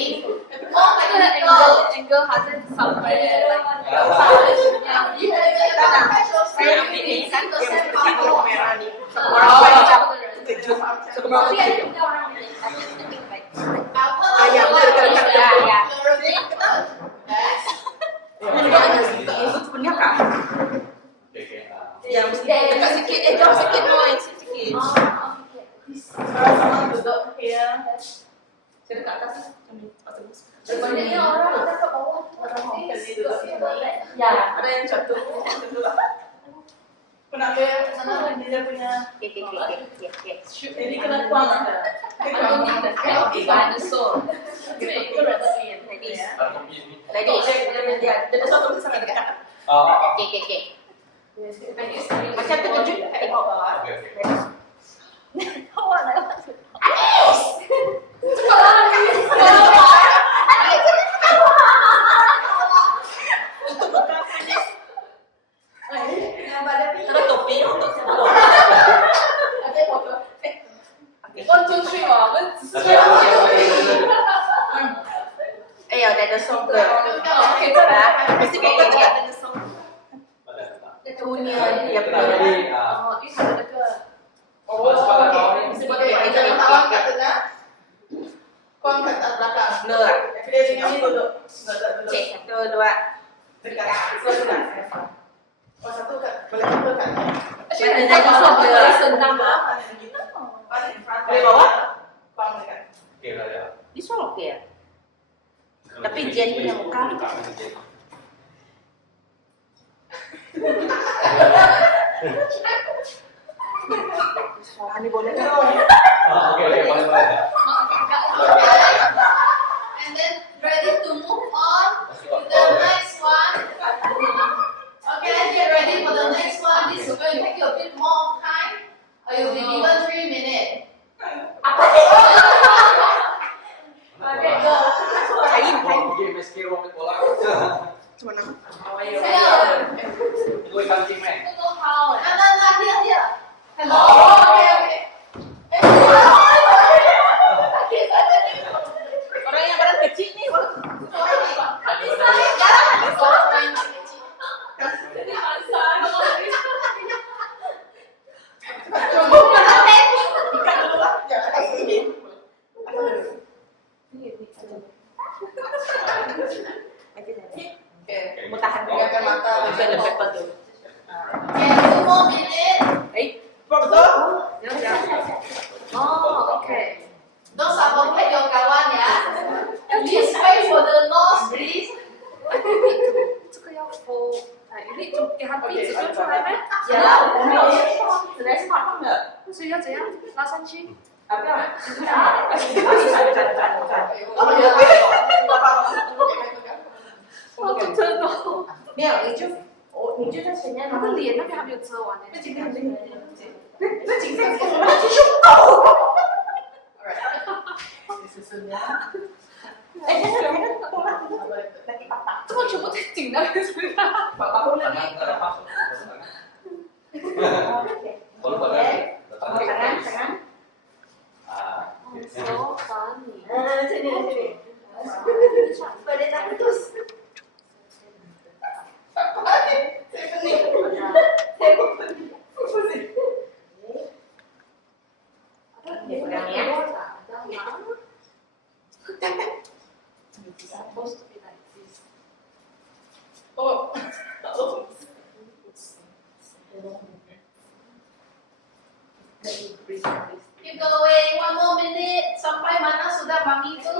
Oh my god. Angle harus sampai like You have to get the special strength. Merah nih. Ayam. Itu sebenarnya kak. yang dekat sikit, jauh sikit noise sikit. Sama duduk ya. Saya dekat atas ni. Sebenarnya orang akan ke bawah. Ya, ada yang jatuh. Kena dia punya. Jadi kena kuang ada. Dinosaur. Jadi satu bisa sangat dekat. Macam terkejut tengok bawah. Ada topi untuk siapa? One, two, three, Ya, ada song ke. Okey, tak. Mesti kita cakap ada song. Punya dia punya. Oh, ini ada dekat. Sebagai kawan kat tengah. Kawan kat belakang. Benar. Dia dengan ni duduk. Cek, satu, dua. Dekat. Oh, satu kat. Boleh satu kat. Ada dinosaur boleh sentang lah. Boleh bawa? Kawan dekat. Okay, dah. This one okay. Tapi Jen punya muka. Ani boleh nggak? Oke, boleh. And then ready to move on to the next one. Okay, get ready for the next one. This is going to take you a bit more time. You'll be given 3 minutes. Okay, go. Pergi main skill rompet bola. Cuma nama. Gue kancing men. Here. Hello. Okay. Orang yang badan kecil nih. Mau tahan Pegangkan mata. Toilet paper tuh. Okay, 2 more minutes. Oh, okay. Don't suffocate your kawan ya. Please wait for the nose, please. 这个要敷，你就给它鼻子就出来呗。本来是放的，所以要怎样拉上去？不要，好真哦！没有，你就在前面，他的脸那边还没有遮完呢。那几个，那几个，继续抖。这个全部在顶那边是吧？手把你。Boleh tak putus? Supposed to be like this. Oh. Keep going. 1 more minute. Sampai mana sudah mami tu?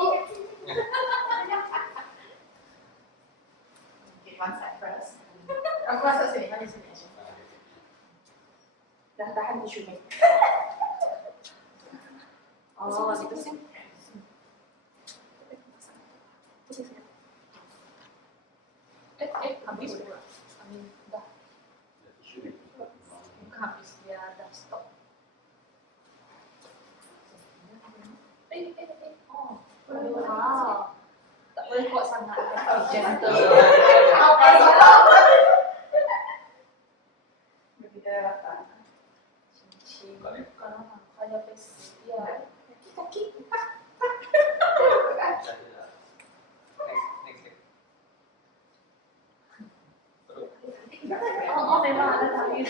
One side first. Aku rasa sini aja. Dah tahan tisu ni. Oh, itu sih. Habis pula. Dah. Bukan habis, dia dah stop. Oh. Wow. Tak boleh kuat sangat. Gentle. Kita rata. Kalau hanya besi, ya. Kaki. Oh, memang ada tali.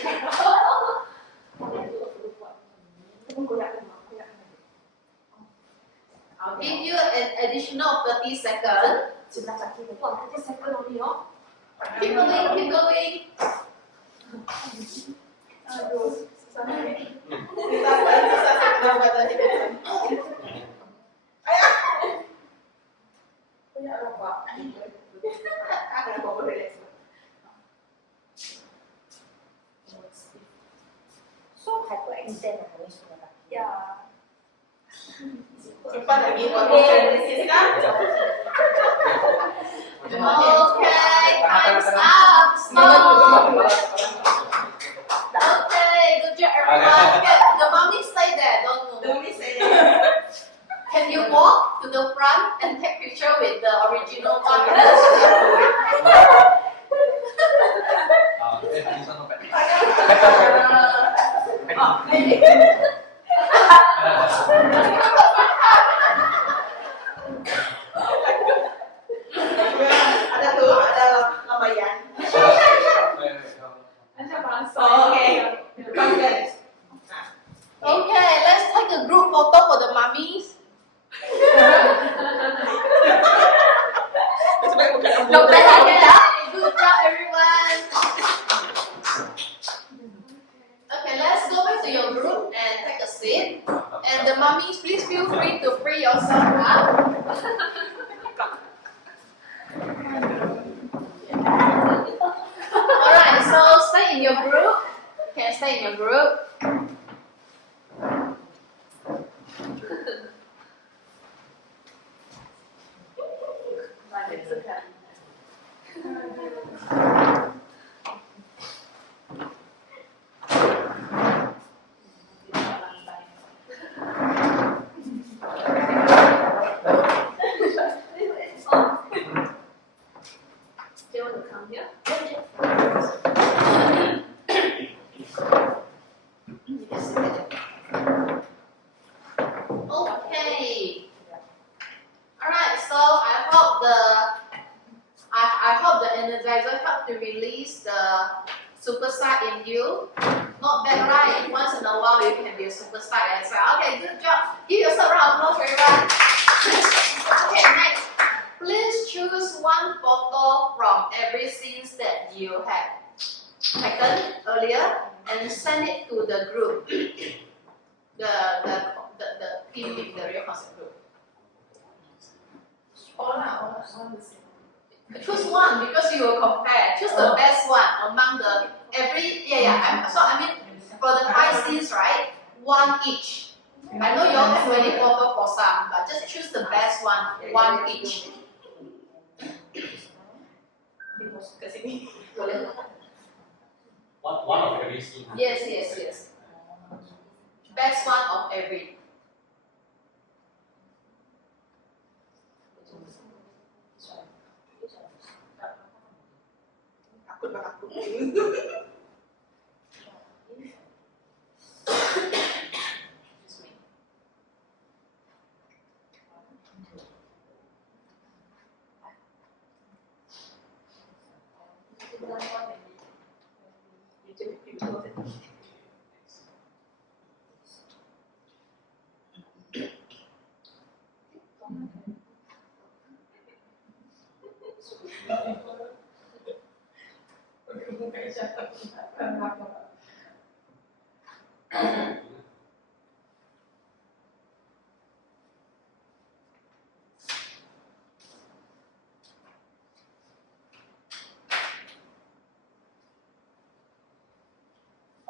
I'll give you an additional 30 seconds. Sebelah kaki tu, 30 second only, oh. Keep going, keep going. Aduh, susah ni. Kita susah sekali badan kita. Punya apa? Ada apa relax. So hyperextend habis sudah. Ya. Cepat lagi konsentrasi kan? Okay, time's up. Stop. Okay, good job everyone. Okay, the mommy stay there, don't move. Don't miss any. Can you walk to the front and take picture with the original partners? Ada tuh, ada lambayan. Oh, okay. Bagus. Okay, let's take a group photo for the mummies. Good job, everyone. Okay, let's go back to your group and take a seat. And the mummies, please feel free to free yourself up. stay in your group. Do you want to come here? Okay. Alright, so I hope the energizer helped to release the super side in you. Not bad, right? Once in a while you can be a super side as well. Okay, good job. Give yourself a round of applause, everyone. Okay, next. Please choose one photo from every scene that you have taken earlier and send it to the group. The team, the real concept group. All the same. Choose one because you will compare. Choose the best one among the I mean for the 5 scenes, right? One each. I know you all have many photos for some, but just choose the best one each. One of every scene. Yes. Best one of every.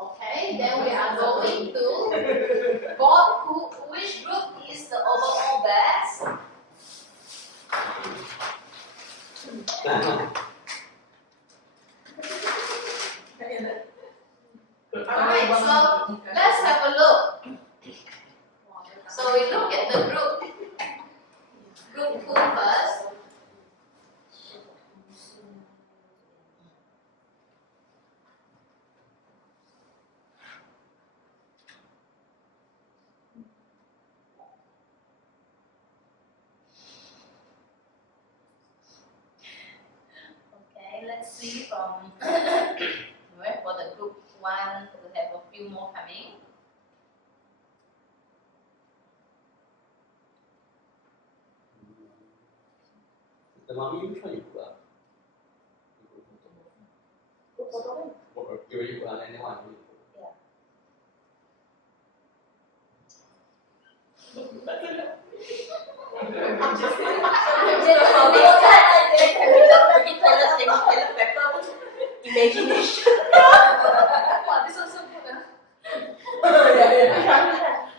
Okay, then we are going to vote which group is the overall best. Alright, so let's have a look. So we look at the group 2 first. Okay, let's see from for the group 1, we have a few more coming. The mommy, which one you put up? You already put on anyone? Imagination. Wow, this one so good.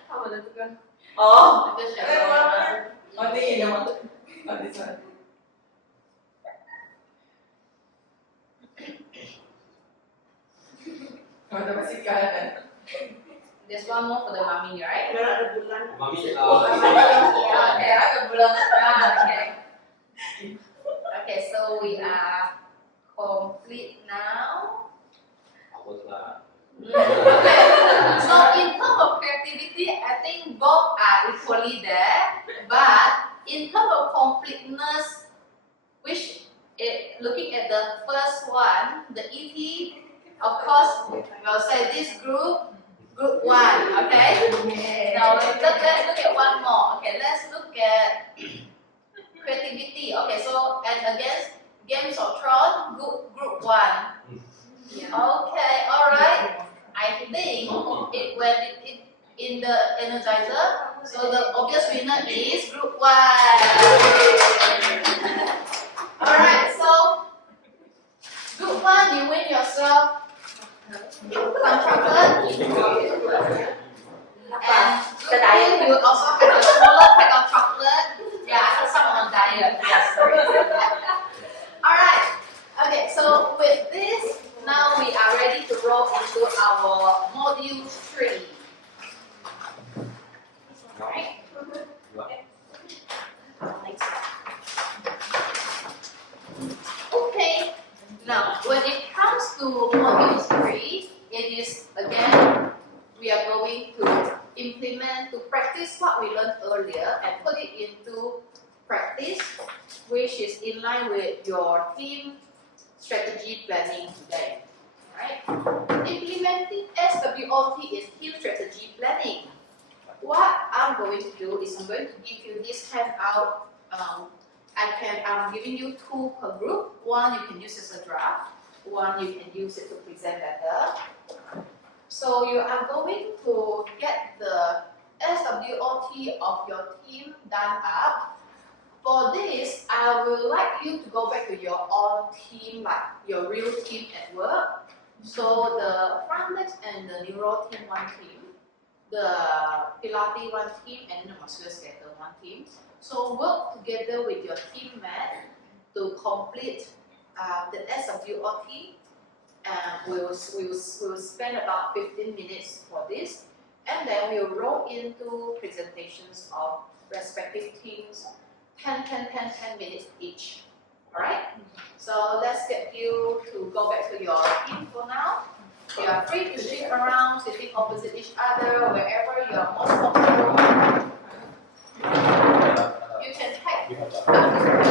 How about the one? Oh, The shadow. only you want this one. Ada masih kan? There's one more for the mommy, right? Ada bulan. Mommy, Okay, ada bulan. Okay. Okay, so we are complete now. Awas lah. Okay. So in terms of creativity, I think both are equally there. But in terms of completeness, looking at the first one, the ET, of course, we'll say this group 1, okay? Now let's look at one more. Okay, let's look at creativity. Okay, so and against Games of Thrones, group 1. Okay, alright. I think it in the energizer. So the obvious winner is group 1. Alright, so group 1, you win yourself some chocolate. is in line with your team strategy planning today. Right? Implementing SWOT in team strategy planning. What I'm going to do is I'm going to give you this handout. I'm giving you 2 per group. One you can use as a draft. One you can use it to present better. So you are going to get the SWOT of your team done up. For this, I would like you to go back to your own team, like your real team at work. So the front desk and the neuro team, one team, the Pilates one team, and the musculoskeletal one team. So work together with your teammate to complete the SWOT. We will spend about 15 minutes for this, and then we'll roll into presentations of respective teams, 10 minutes each. Alright? So let's get you to go back to your team for now. You are free to shift around, sitting opposite each other, wherever you are most comfortable. You can take up to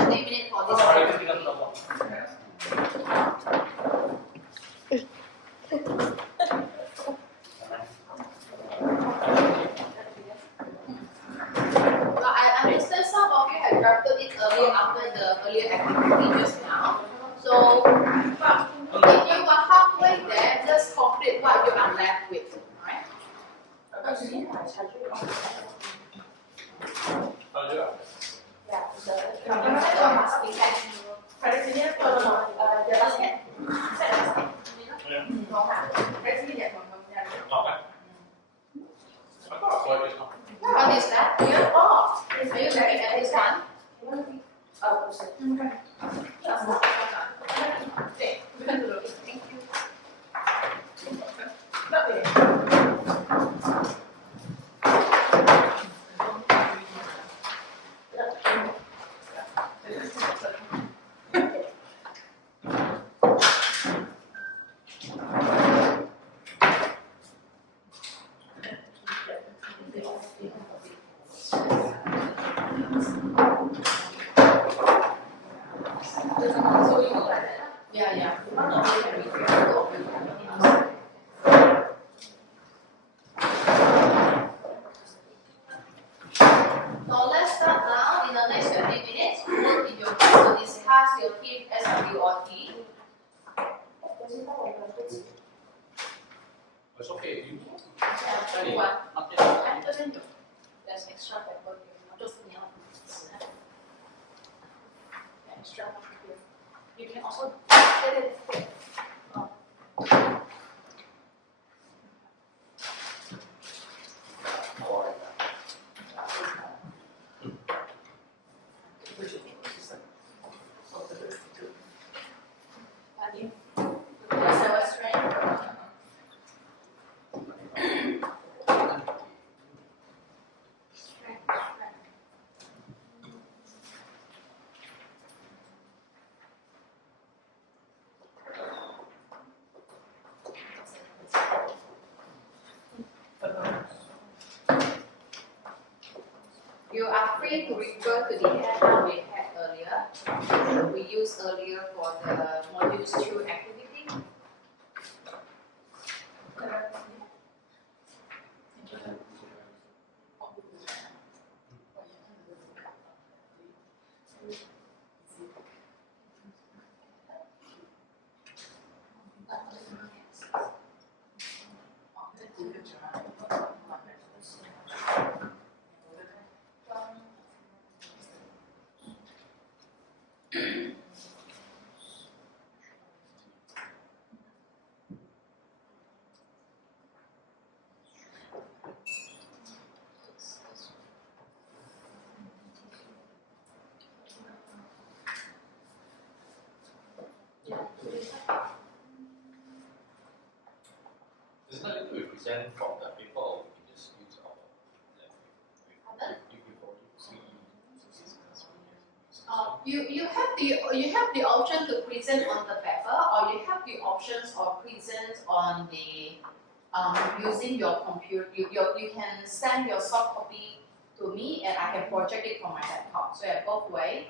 20 minutes for this activity. I understand some of you have drafted it earlier after the earlier activity just now. So if you are halfway there, just complete what you are left with. Alright? What is that? Here? Oh, are you looking at this one? Okay. Thank you. Yeah. So let's start now. In the next 20 minutes, we will in your group to discuss your team SWOT. It's okay. You There's extra paper here, not just me. Extra paper here. You can also get it here. You are free to refer to the handout we had earlier. We used earlier for the modules 2 activity. Isn't that if we present from the paper or we can just use our You have the option to present on the paper, or you have the options of present on the using your computer. You can send your soft copy to me, and I can project it from my laptop. So yeah, both way.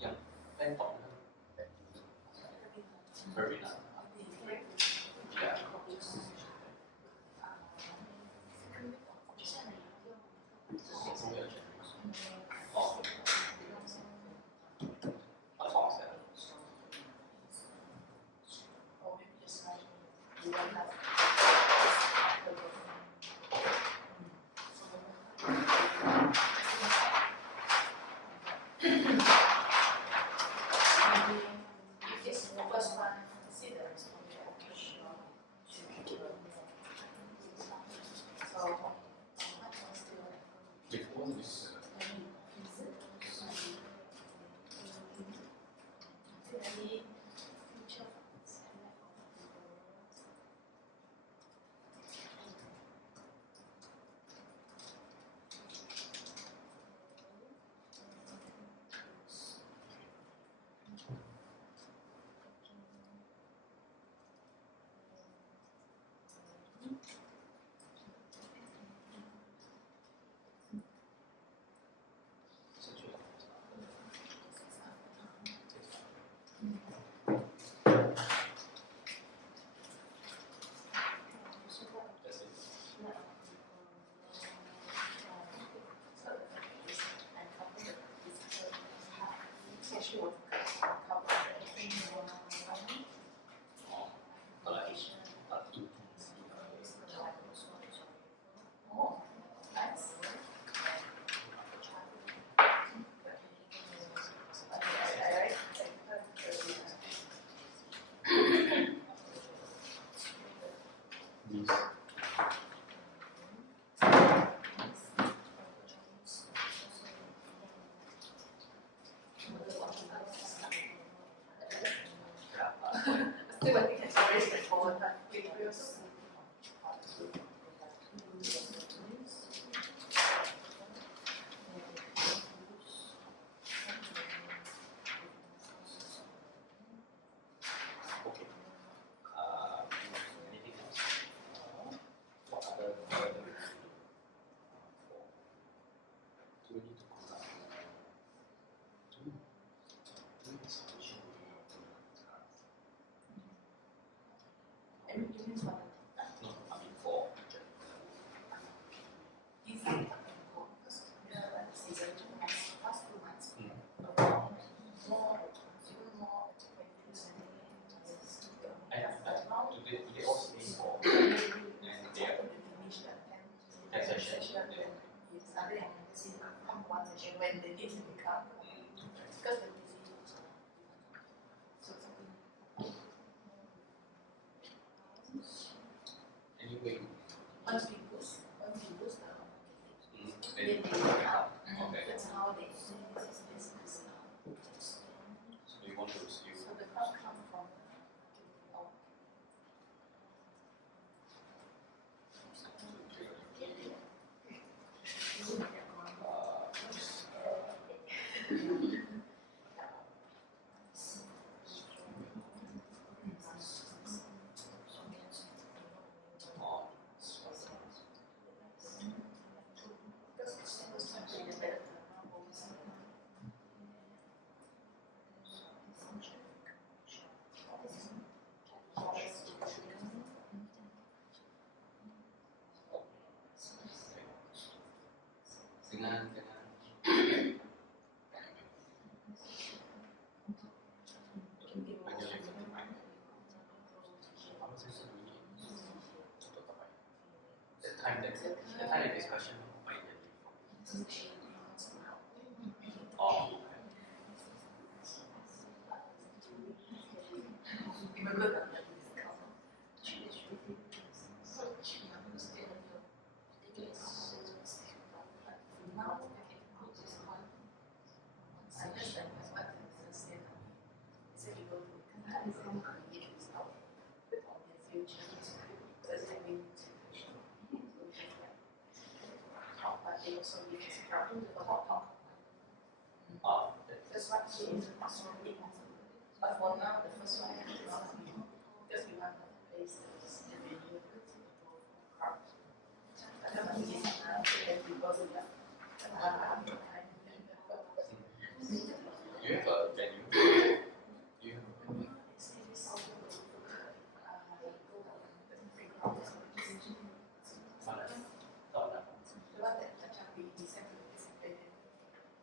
Yeah, very nice. Yeah. Oh. That's awesome. Before this, that's it. These. Still, I think it's very straightforward, but we also Okay. Anything else? What other do we need to call out? No, I mean for do they all stay for and their taxation? when they need to become because they're busy. So something. once we lose the Then they will help. okay. That's how they do this business now. So you want to use So the crowd come from our dengan the time that discussion oh That's what she is. But for now, the first one is because we want the place that is the venue to go for crowd. I don't know if it's because of that. I have no time. you have a venue you have a venue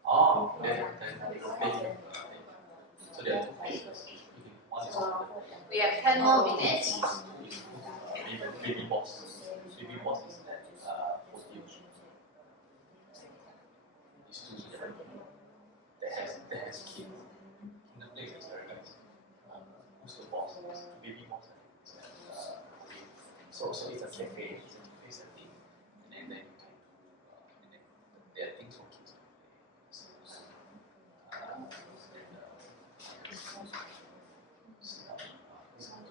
oh then so there are two places one is We have 10 more minutes. baby boss is hosting these two that has kids in the place is very nice who's the boss baby boss so it's a cafe setting and then you can and then there are things for kids to play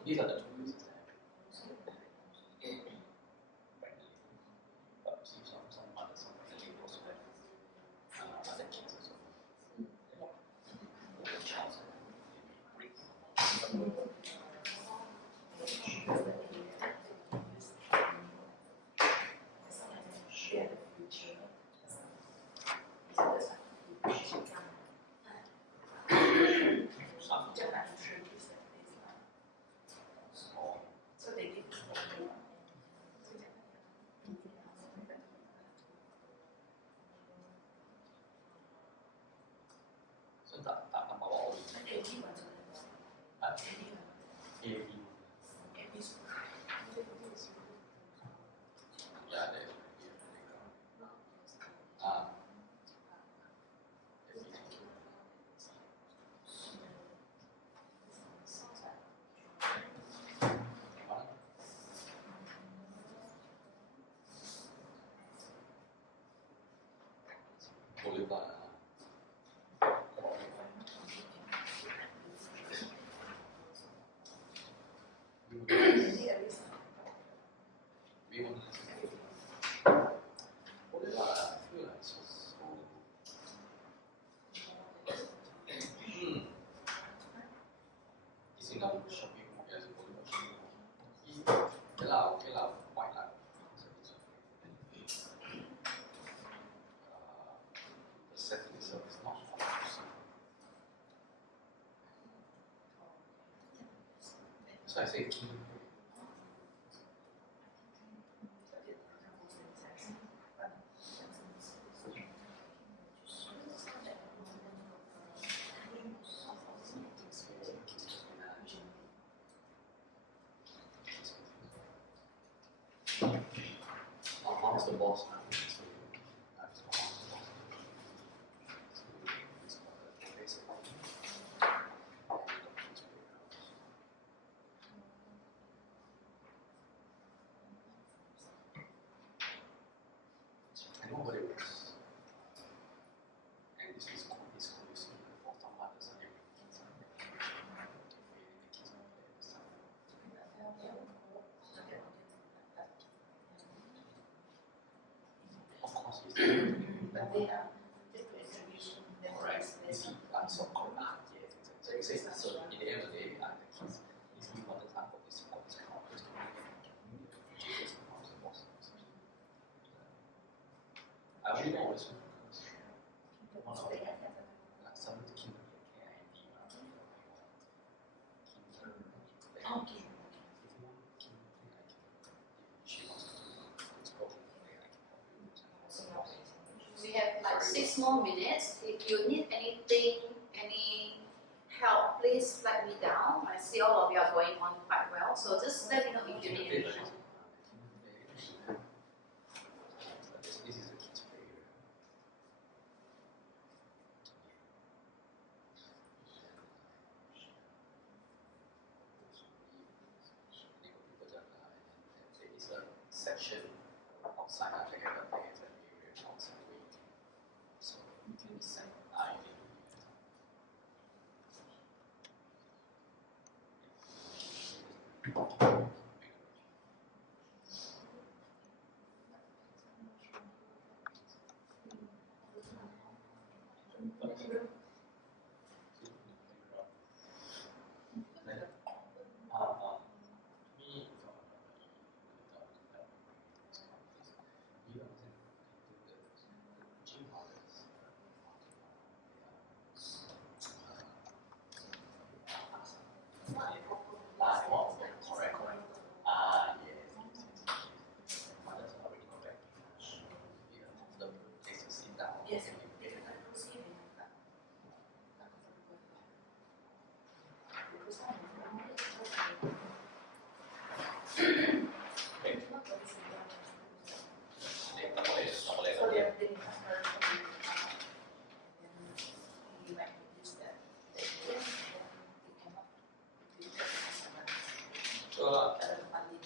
these are the two places that see some others also have other kids also So they did. so tak nampak bawah AAP ya ada boleh tak we want boleh lah I feel like so di sini shopping mall biasa boleh okay lah white lah the setting itself is not so I say key mom's the boss now. they have different exhibition, Correct. different You see, so called art, yes, exactly. So in the end of the day, he's important time for this crowd is to make Jesus becomes the boss. I really always one of some of the kingdom We have like 6 more minutes. If you need anything, any help, please let me down. I see all of you are going on quite well, so just let me know if you need any help. This is the kid's prayer. There is a section outside. They have an area outside waiting, so you can send ID. So they are thinking of her and you might use that. They cannot do that. Funding.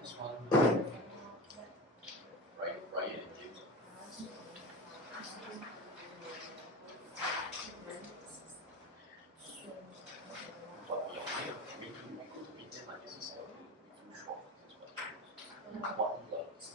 This one, right in James. But we go to meet them like this is too short. What we love is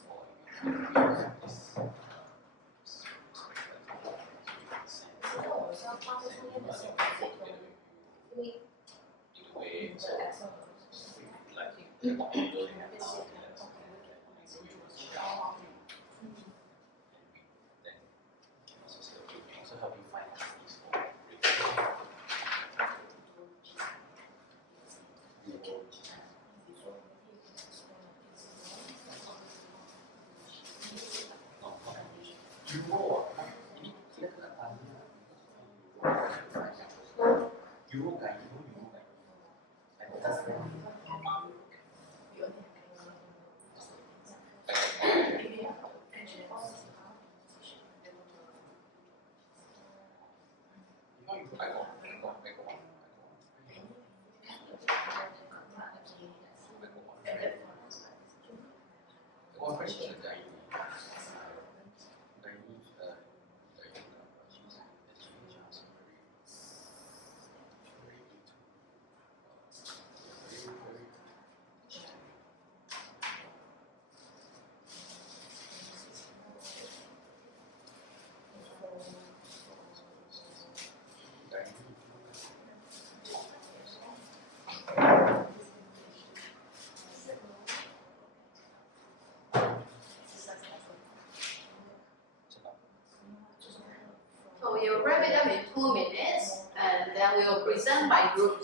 So we will wrap it up in 2 minutes, and then we will present by group.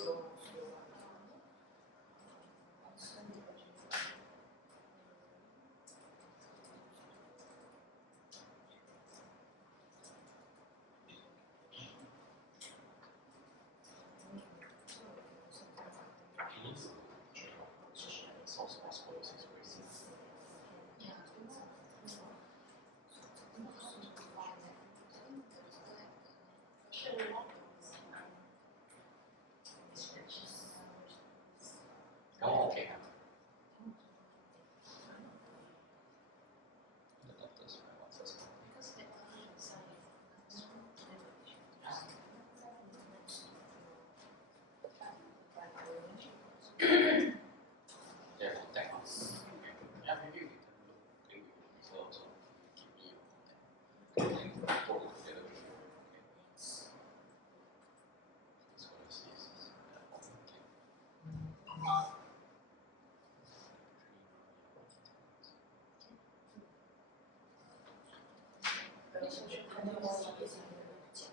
很多东西也是没有讲。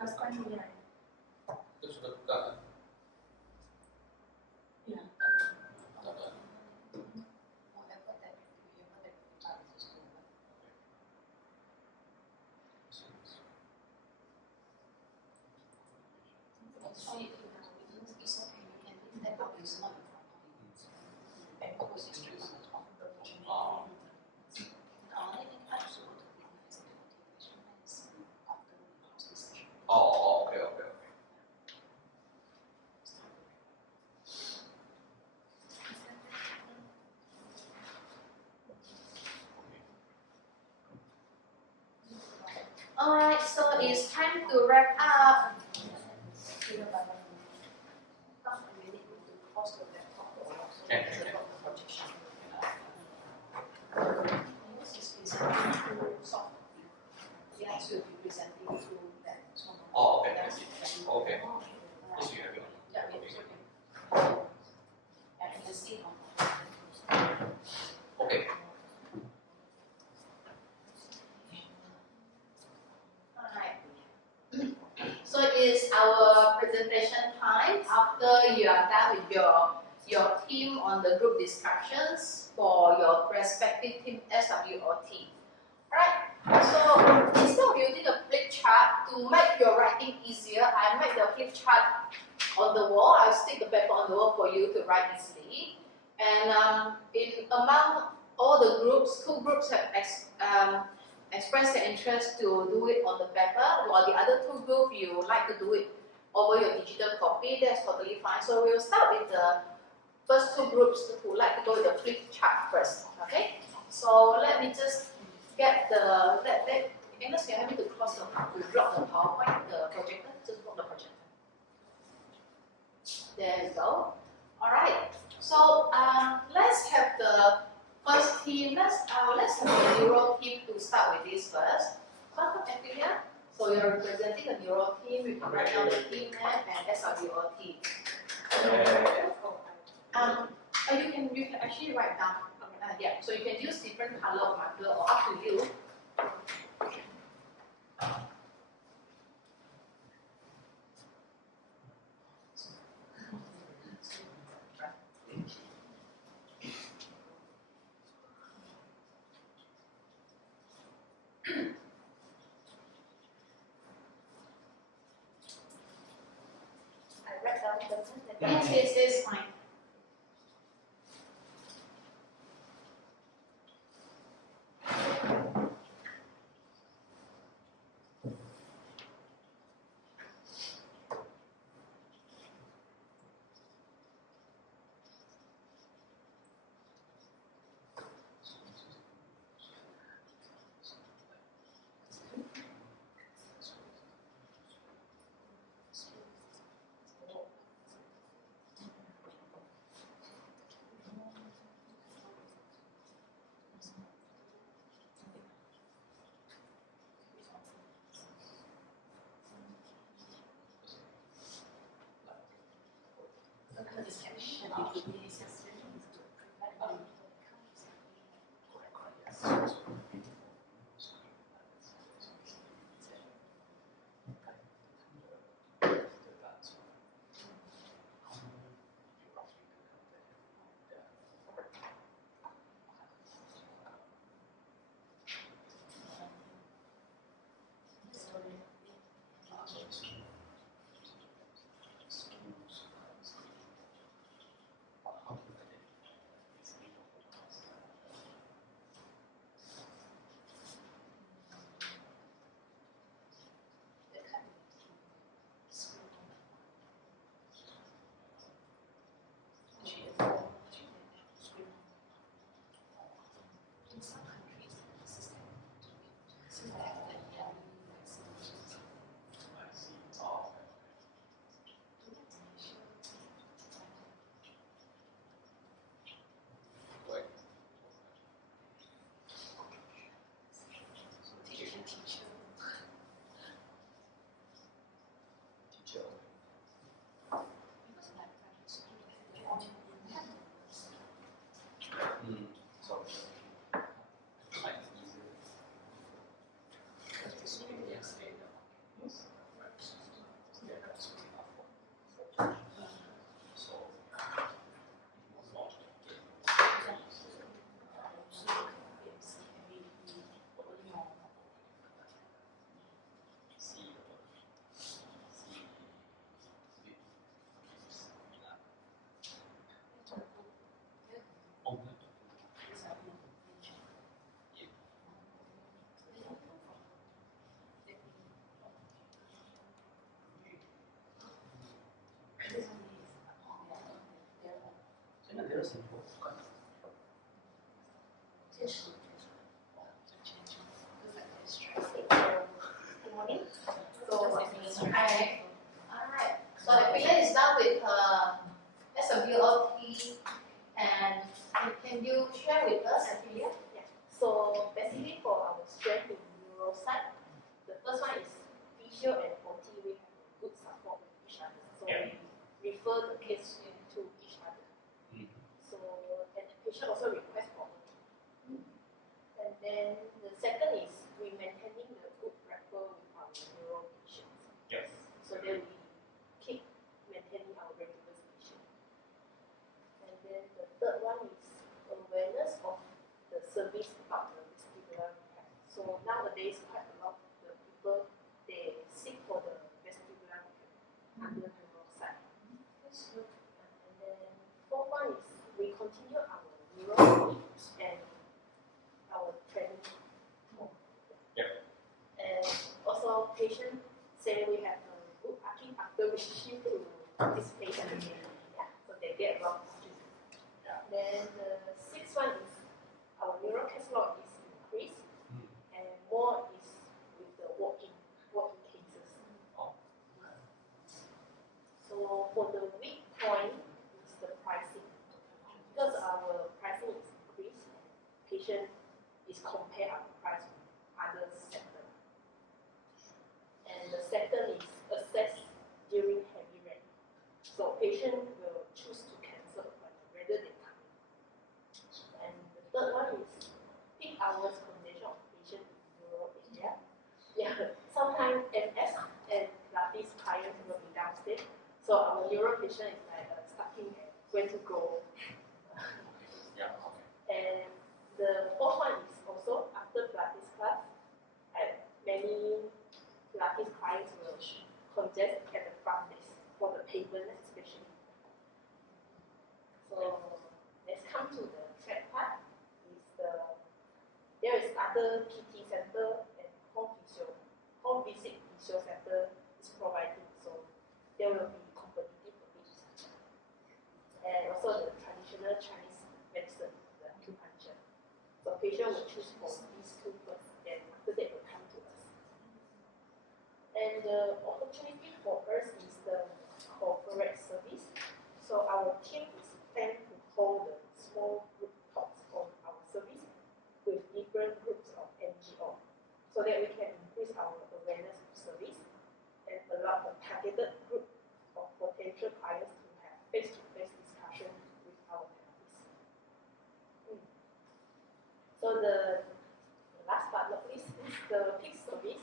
Last time we Itu sudah buka kan? Ya. Tak ada. Ah. Oh, okay, okay, okay. Alright, so it's time to wrap up. Can. Oh, okay, I see. Okay. Yes, you have it. Okay. Alright. So it's our presentation time after you are done with your team on the group discussions for your respective team SWOT. Alright, so instead of using a flip chart to make your writing easier, I make the flip chart on the wall. I'll stick the paper on the wall for you to write easily. And among all the groups, 2 groups have expressed their interest to do it on the paper, while the other 2 groups you like to do it over your digital copy. That's totally fine. So we'll start with the first 2 groups who like to go with the flip chart first. Okay. So let me just get the Agnes, can you help me to cross the to block the PowerPoint, the projector? Just block the projector. There we go. Alright. So let's have the first team. Let's have the neuro team to start with this first. Welcome, Amelia. So you're representing the neuro team. You can write down the team name and SWOT. You can actually write down. Yeah. So you can use different color of marker or up to you. I read down the sentence. Yes, fine. 热情活动。这是Good morning. Alright. Alright. So Aprilia is done with her SWOT, and can you share with us, Aprilia? Yeah. So basically for our strength in neuro side, the first one is physio and OT. We have good support with each other. So we refer the case to each other. So and the patient also request for OT. And then the second is we maintaining the good rapport with our neuro patients. Yes. So then we keep maintaining our regular patient. And then the third one is awareness of the service about the vestibular impact. So nowadays quite a lot of the people they seek for the vestibular impact under neuro side. And then fourth one is we continue our neuro and our training. And also patient say we have a good arching after we shift to participate again. Yeah, so they get a lot of students. Then the sixth one is our neuro case load is increased and more is with the walk-in cases. So for the weak point is the pricing. Because our pricing is increased, patient is compare our price with other sector. And the second is assess during heavy rain. So patient will choose to cancel rather than come. And the third one is peak hours condition of patient in rural area. Yeah, sometimes MS and Pilates clients will be downstairs. So our neuro patient is like stucking at where to go. And the fourth one is also after Pilates class, many Pilates clients will congest at the front desk for the pavement especially. So let's come to the third part. There is other PT center and home visit physio center is provided. So there will be competitive for each center. And also the traditional Chinese medicine, the acupuncture. So patient will choose from these two first, then after that will come to us. And the opportunity for us is the corporate service. So our team is planned to hold the small group talks on our service with different groups of NGO, so that we can increase our awareness of service and allow the targeted group of potential clients to have face-to-face discussion with our therapists. So the last but not least is the peak service.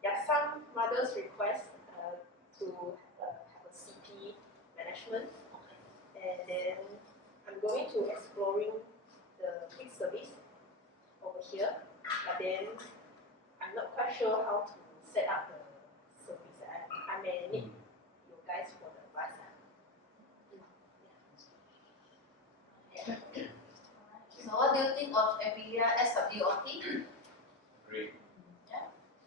Yeah, some mothers request to have a CP management, and then I'm going to exploring the peak service over here, but then I'm not quite sure how to set up the service. I may need you guys for the advice. So what do you think of Aprilia SWOT? Great.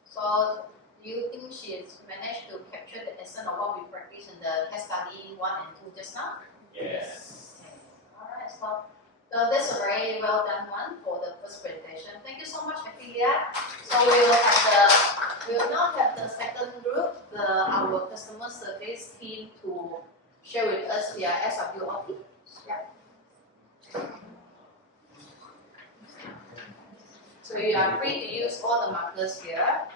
So do you think she's managed to capture the essence of what we practiced in the case study 1 and 2 just now? Yes. Okay. Alright, so that's a very well done one for the first presentation. Thank you so much, Aprilia. So we will now have the second group, our customer service team, to share with us their SWOT. Yeah. So you are free to use all the markers here.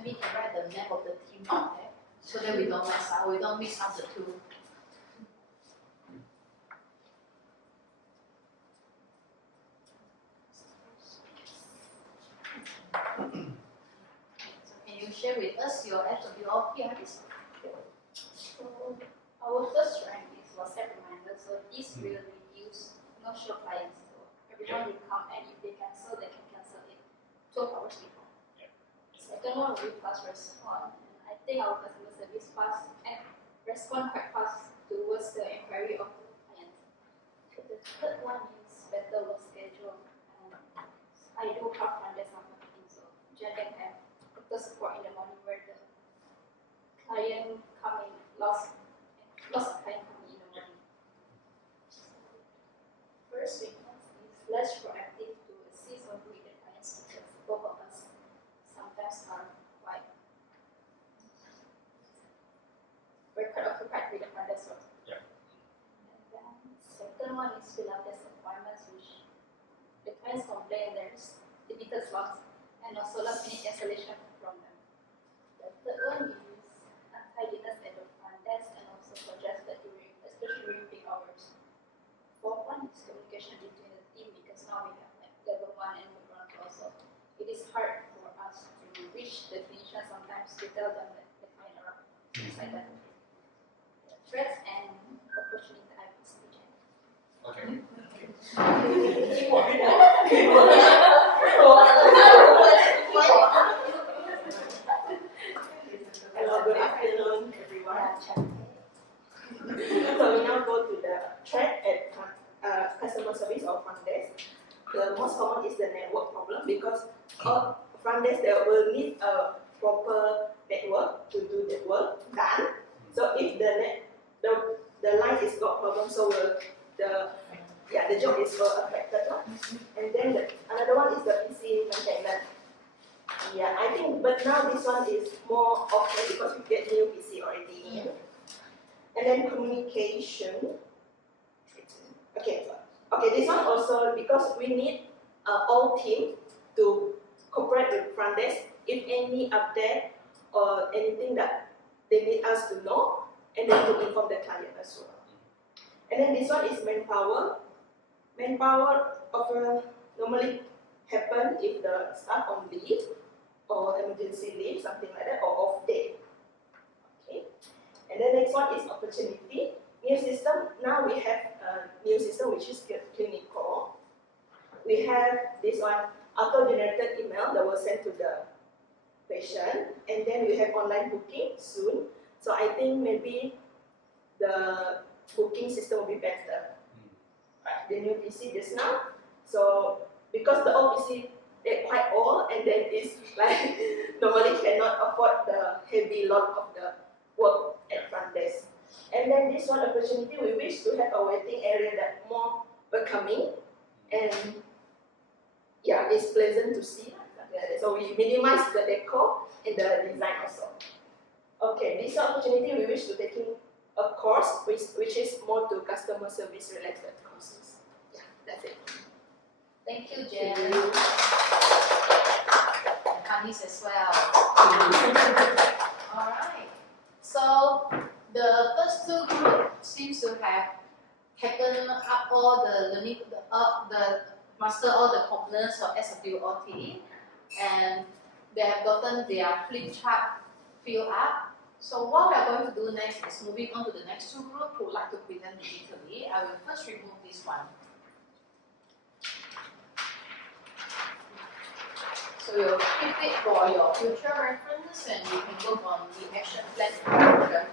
maybe you can write the name of the team on there so that we don't mess up, we don't mix up the two. So can you share with us your SWOT artist? So our first rank is WhatsApp reminder, so this will reduce no-show clients. So everyone will come, and if they cancel, they can cancel it 12 hours before. Second one will be fast response, and I think our customer service fast and respond quite fast towards the inquiry of the client. The third one is better work schedule, and I do have front desk marketing, so Jen can have the support in the morning where the client come in, lots of client coming in the morning. First weakness is less proactive to assist or read the clients because both of us sometimes are quite we're quite occupied with the front desk work. Yeah. And then second one is fill out desk appointments, which the clients complain there's limited slots and also last minute cancellation from them. The third one is untidiness at the front desk and also congested during, especially during peak hours. Fourth one is communication between the team because now we have like level 1 and level 1 also. It is hard for us to reach the clinician sometimes to tell them that the client are things like that. The threats and opportunity I will see. Okay. Hello, good afternoon, everyone. So we now go to the threat at customer service or front desk. The most common is the network problem because all front desk they will need a proper network to do the work done. So if the line is got problem, so will the job is affected. And then another one is the PC maintenance. Yeah, I think, but now this one is more often because we get new PC already. And then communication. Okay, this one also because we need all team to cooperate with front desk if any update or anything that they need us to know, and then to inform the client as well. And then this one is manpower. Manpower normally happen if the staff on leave or emergency leave, something like that, or off day. Okay. And then next one is opportunity. New system. Now we have a new system which is clinical. We have this one auto-generated email that was sent to the patient, and then we have online booking soon. So I think maybe the booking system will be better. Right, the new PC just now. So because the old PC they're quite old and then it's like normally cannot afford the heavy load of the work at front desk. And then this one opportunity, we wish to have a waiting area that more welcoming and yeah, it's pleasant to see. So we minimize the decor and the design also. Okay, this opportunity we wish to taking a course which is more to customer service related courses. Yeah, that's it. Thank you, Jen. And Anis as well. Alright. So the first two groups seems to have taken up all the master all the components of SWOT, and they have gotten their flip chart filled up. So what we are going to do next is moving on to the next two groups who would like to present digitally. I will first remove this one. So you'll keep it for your future reference and you can work on the action plan program.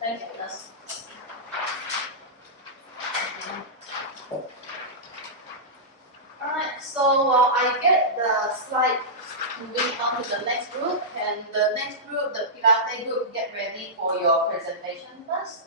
Thank goodness. Alright, so while I get the slide moving on to the next group, and the next group, the Pilate group, get ready for your presentation first.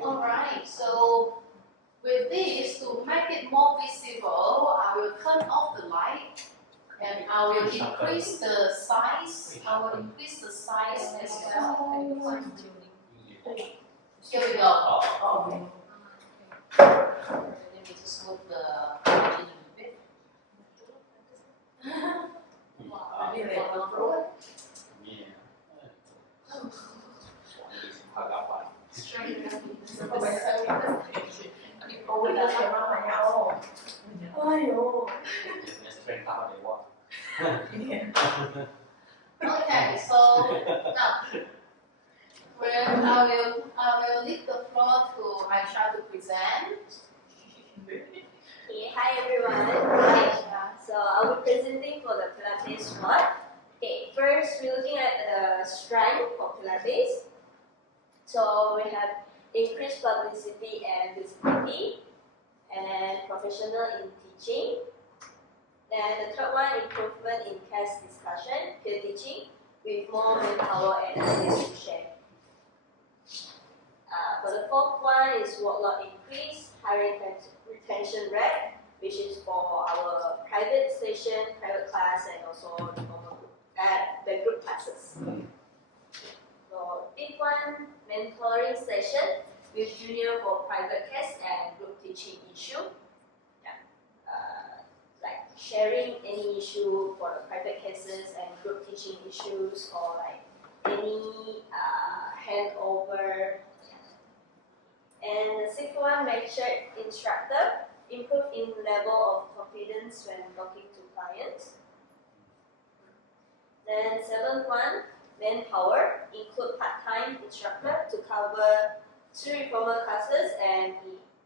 Alright, so with this, to make it more visible, I will turn off the light and I will increase the size. I will increase the size as well. Here we go. Oh, Let me just move the margin a bit. maybe they will grow it. Oh, we just around my house. Oh, Okay, so now I will leave the floor to Aisha to present. Okay, hi everyone. So I'll be presenting for the Pilates part. Okay, first we're looking at the strength for Pilates. So we have increased publicity and visibility, and professional in teaching. And the third one, improvement in case discussion, peer teaching, with more manpower and ideas to share. For the fourth one is workload increase, high retention rate, which is for our private session, private class, and also the group classes. So fifth one, mentoring session with junior for private case and group teaching issue. Like sharing any issue for the private cases and group teaching issues, or like any handover. And the sixth one, make sure instructor, improve in level of confidence when talking to clients. Then seventh one, manpower, include part-time instructor to cover 2 reformer classes and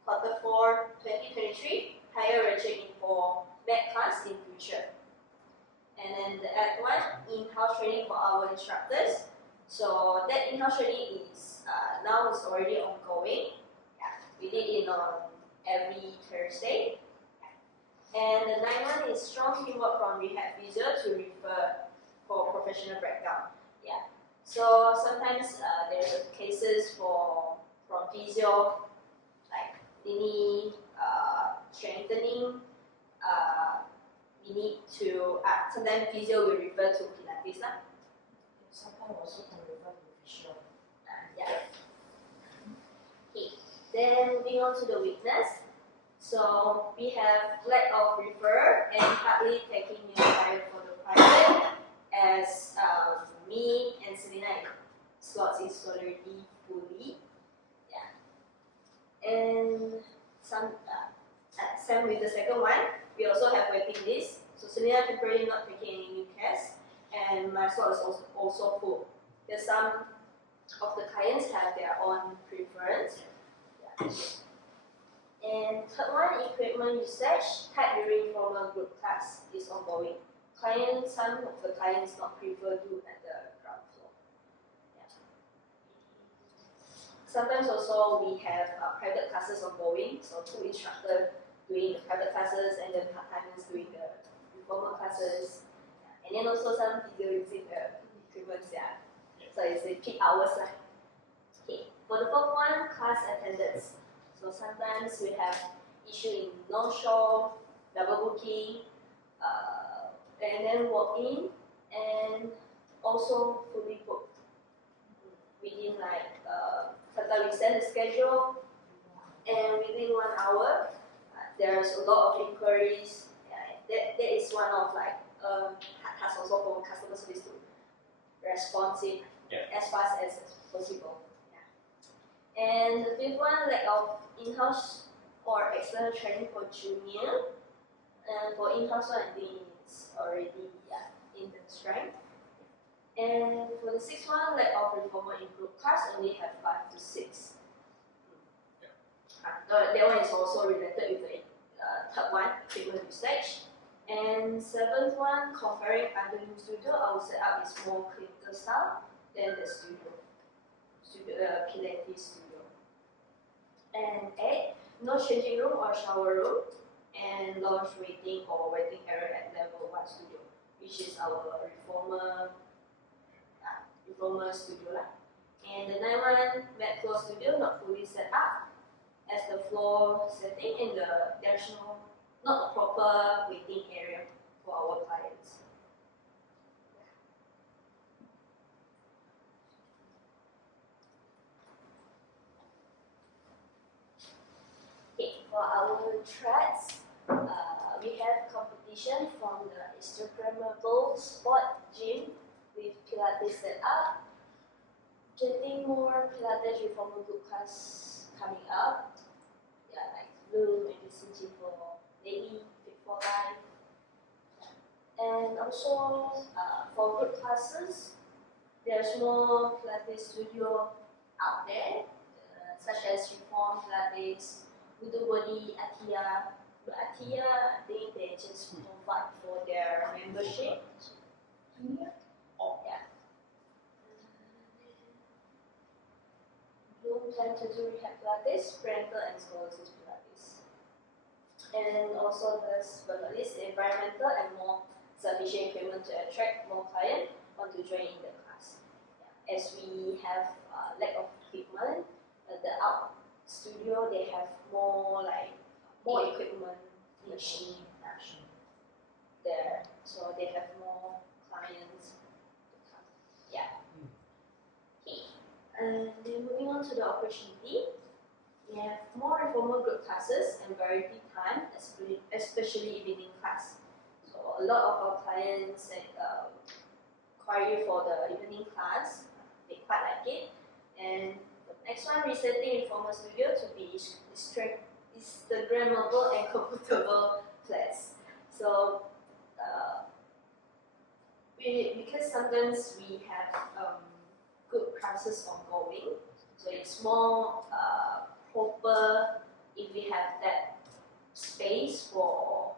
the Q4 2023, hire regime for back class in future. And then the eighth one, in-house training for our instructors. So that in-house training is now is already ongoing. We did it on every Thursday. And the ninth one is strong teamwork from rehab physio to refer for professional breakdown. So sometimes there's cases from physio, like they need strengthening. We need to sometimes physio will refer to Pilates lah. Sometimes also can refer to visual. Okay. Then moving on to the weakness. So we have lack of referral and hardly taking new client for the private, as me and Selena slots is already fully. And same with the second one, we also have waiting list. So Selena temporarily not taking any new cases, and my slot is also full. Because some of the clients have their own preference. And third one, equipment usage, tight during formal group class is ongoing. Some of the clients not prefer do at the ground floor. Sometimes also we have private classes ongoing, so 2 instructors doing the private classes and then part-timers doing the reformer classes. And then also some physio using the equipment, so it's the peak hours. Okay, for the fourth one, class attendance. So sometimes we have issue in no-show, double booking, and then walk-in, and also fully booked. Within sometimes we send the schedule, and within 1 hour, there's a lot of inquiries. That is one of task also for customer service to responsive as fast as possible. And the fifth one, lack of in-house or external training for junior. And for in-house one, I think it's already in the strength. And for the sixth one, lack of reformer in group class, only have 5 to 6. That one is also related with the third one, equipment usage. And seventh one, comparing other new studio, our setup is more clinical style than the Pilates studio. And 8, no changing room or shower room, and lounge waiting or waiting area at level 1 studio, which is our reformer studio. And the night one mat floor studio not fully set up, as the floor setting and there's not a proper waiting area for our clients. Okay, for our threads, we have competition from the Instagrammable sport gym with Pilates set up. Getting more Pilates reformer group class coming up. Yeah, like Bloom and Jacinta for daily fit for life. And also for group classes, there's more Pilates studio out there, such as Reform Pilates, Budu Body, Atia. But Atia, I think they just provide for their membership. Yeah. Bloom plan to do rehab Pilates, parental and scholastic Pilates. And also last but not least, the environmental and more sufficient equipment to attract more clients want to join in the class. Yeah. As we have lack of equipment, the out studio they have more equipment, machine there, so they have more clients to come. Yeah. Okay. And then moving on to the opportunity, we have more informal group classes and variety time, especially evening class. So a lot of our clients inquire for the evening class, they quite like it. And the next one, resetting informal studio to be Instagrammable and comfortable flats. So because sometimes we have good classes ongoing, so it's more proper if we have that space for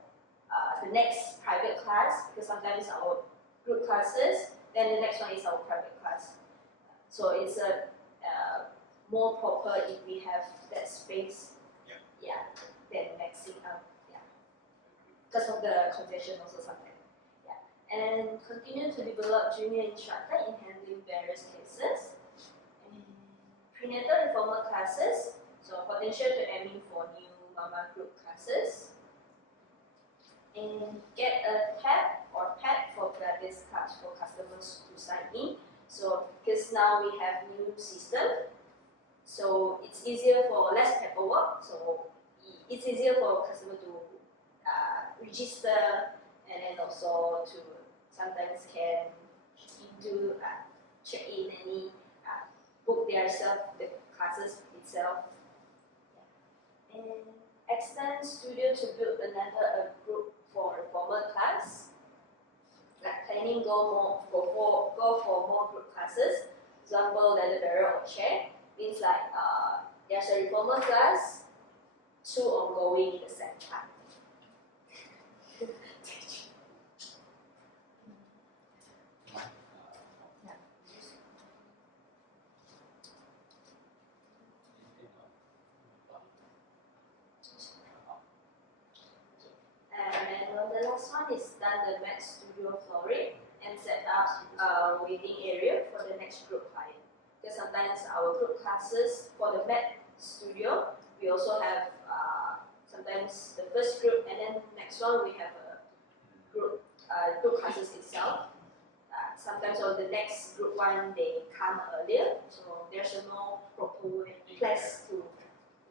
the next private class, because sometimes our group classes, then the next one is our private class. So it's more proper if we have that space, than mixing up, because of the congestion also sometimes. And continue to develop junior instructor in handling various cases. And prenatal reformer classes, so potential to aiming for new mama group classes. And get a tab or pad for Pilates cards for customers to sign in. So because now we have new system, so it's easier for less paperwork. So it's easier for customer to register, and then also to sometimes can check in any book themselves, the classes itself. And extend studio to build another group for reformer class. Like planning go for more group classes. Example, leather barrel or chair. Means like there's a reformer class, 2 ongoing at the same time. And the last one is done the mat studio flooring and set up a waiting area for the next group client. Because sometimes our group classes for the mat studio, we also have sometimes the first group, and then next one we have a group classes itself. Sometimes on the next group one they come earlier, so there's no proper place to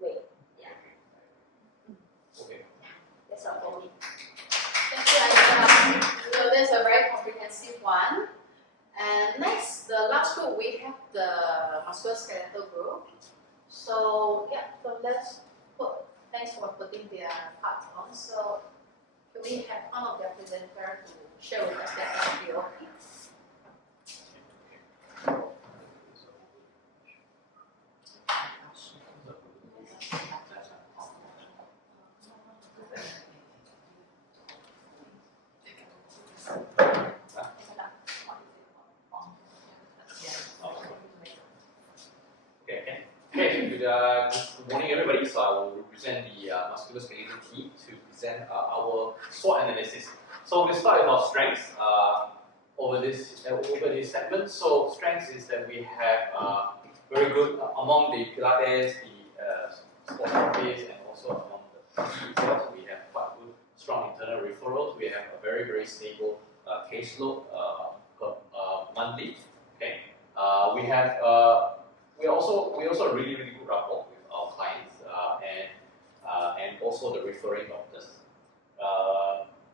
wait. Okay. That's all for me. Thank you, Aisha. So that's a very comprehensive one. And next, the last group, we have the musculoskeletal group. So let's thanks for putting their part on. So can we have one of their presenters to share with us their SBO? Good morning, everybody. So I will represent the musculoskeletal team to present our SWOT analysis. So we'll start with our strengths. over this segment. So strengths is that we have very good among the Pilates, the sports office, and also among the PT itself. We have quite good, strong internal referrals. We have a very stable caseload monthly. Okay. We also a really good rapport with our clients and also the referring doctors.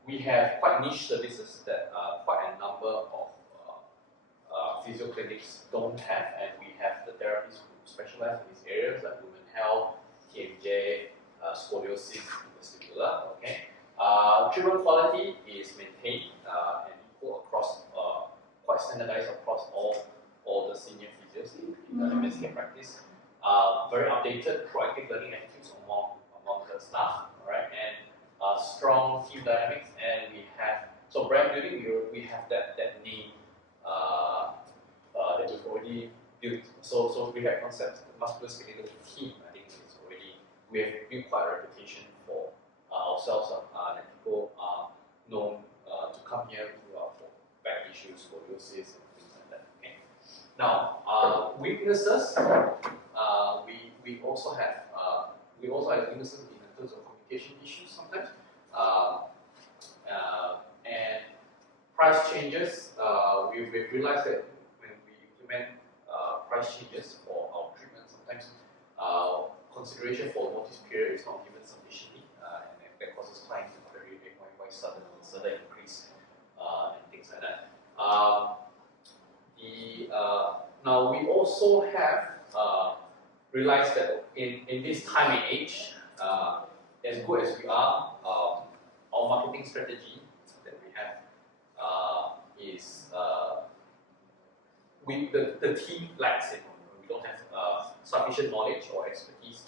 We have quite niche services that quite a number of physio clinics don't have, and we have the therapists who specialize in these areas like women health, TMJ, scoliosis in particular. Okay. Treatment quality is maintained and equal across, quite standardized across all the senior physios in the MSK practice. Very updated, proactive learning attitudes among the staff. All right, and strong team dynamics, and we have brand building. We have that name that we've already built. So we have concepts. The musculoskeletal team, I think it's already, we have built quite a reputation for ourselves, and people are known to come here for back issues, scoliosis, and things like that. Okay. Now, weaknesses. We also have weaknesses in terms of communication issues sometimes, and price changes. We've realized that when we implement price changes for our treatment, sometimes consideration for notice period is not given sufficiently, and that causes clients to query why sudden increase and things like that. Now we also have realized that in this time and age, as good as we are, our marketing strategy that we have is the team lacks it. We don't have sufficient knowledge or expertise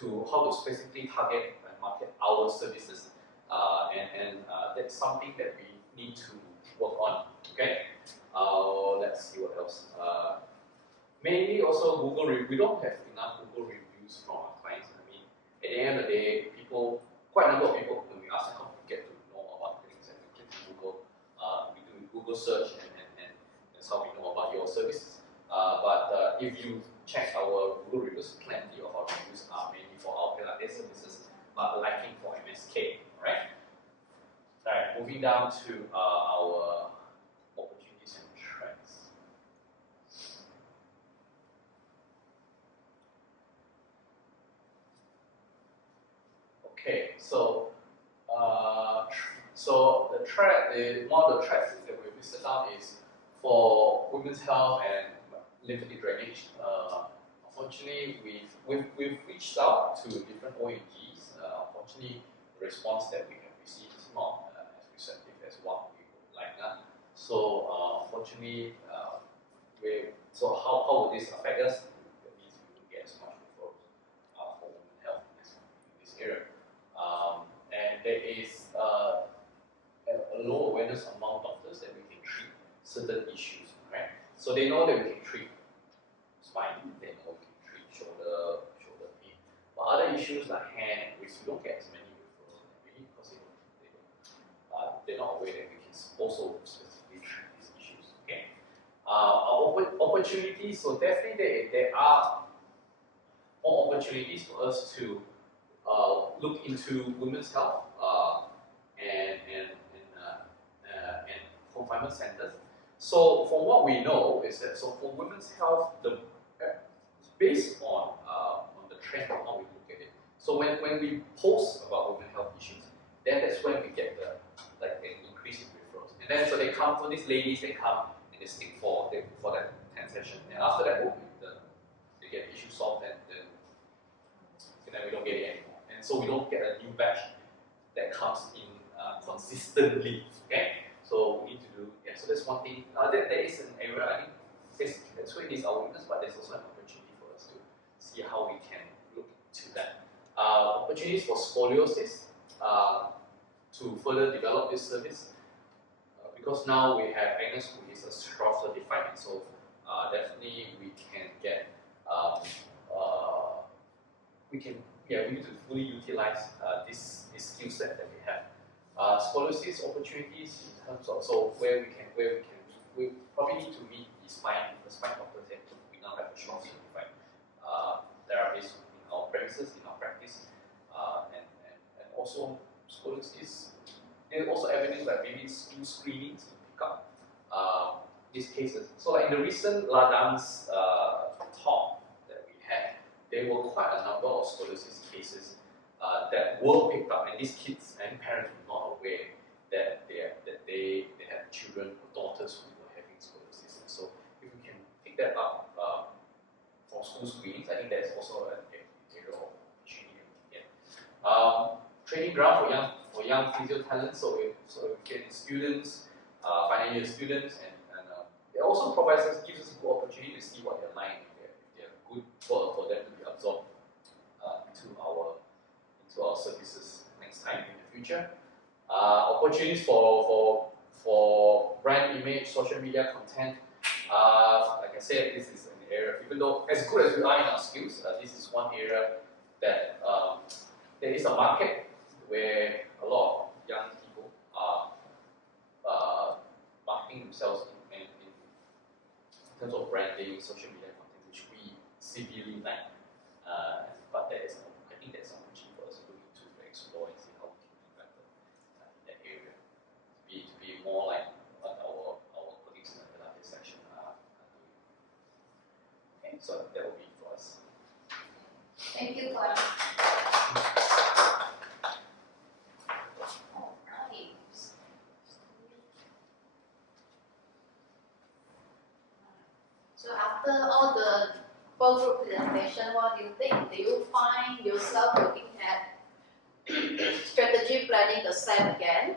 to how to specifically target and market our services, and that's something that we need to work on. Okay. Let's see what else. Mainly also Google. We don't have enough Google reviews from our clients. I mean, at the end of the day, quite a number of people, when we ask them how to get to know about things, and we click Google, we do Google search, and that's how we know about your services. But if you check our Google reviews, plenty of our reviews are mainly for our Pilates services, but lacking for MSK. Alright. Alright. Moving down to our opportunities and trends. Okay, so the trend, one of the trends that we listed down is for women's health and lymphatic drainage. Unfortunately, we've reached out to different ONGs. Unfortunately, the response that we have received is not as receptive as what we would like. So unfortunately, how would this affect us? That means we will get as much referrals for women's health in this area. And there is a low awareness among doctors that we can treat certain issues, right? So they know that we can treat spine, they know we can treat shoulder pain. But other issues like hand, which we don't get as many referrals, really because they're not aware that we can also specifically treat these issues. Okay. Opportunities. So definitely there are more opportunities for us to look into women's health and confinement centers. So from what we know is that for women's health, based on the trend of how we look at it. So when we post about women's health issues, then that's when we get an increase in referrals. And then so they come for these ladies, they come and they stick for that 10 session. And after that, they get the issue solved, and then we don't get it anymore. And so we don't get a new batch that comes in consistently. Okay, so we need to do. Yeah, so that's one thing. There is an area, I think that's where it is our weakness, but there's also an opportunity for us to see how we can look to that. Opportunities for scoliosis to further develop this service, because now we have Agnes, who is a Stroud certified, and so definitely we can get we need to fully utilize this skill set that we have. Scoliosis opportunities in terms of where we can we probably need to meet the spine doctors, and we now have a short certified therapist in our premises, in our practice, and also scoliosis. There are also evidence that maybe school screenings to pick up these cases. So like in the recent LADAN's talk that we had, there were quite a number of scoliosis cases that were picked up, and these kids and parents were not aware that they had children or daughters who were having scoliosis. And so if we can pick that up for school screenings, I think that's also an area of opportunity. Training ground for young physio talents, so we get students, final year students, and it also gives us a good opportunity to see what they're like, if they're good for them to be absorbed into our services next time in the future. Opportunities for brand image, social media content. Like I said, this is an area, even though as good as we are in our skills, this is one area that there is a market where a lot of young people are marketing themselves in terms of branding, social media content, which we severely lack. But I think that's an opportunity for us to look into, to explore and see how we can do better in that area. To be more like what our colleagues in the Pilates section are doing. Okay, so that will be for us. Thank you, Clara. So after all the whole group presentation, what do you think? Do you find yourself looking at strategy planning the same again?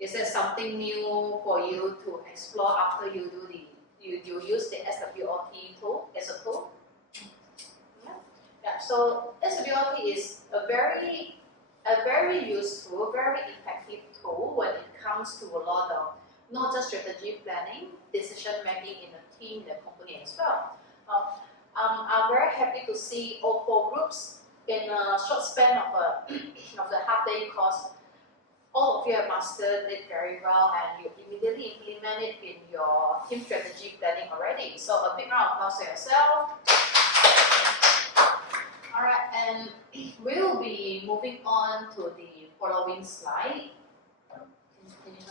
Is there something new for you to explore after you do you use the SWOT tool as a tool? Yeah. So SWOT is a very useful, very effective tool when it comes to a lot of not just strategy planning, decision making in a team, in a company as well. I'm very happy to see all 4 groups in a short span of the half-day course. All of you have mastered it very well, and you immediately implement it in your team strategy planning already. So a big round of applause to yourself. All right, and we'll be moving on to the following slide. Can you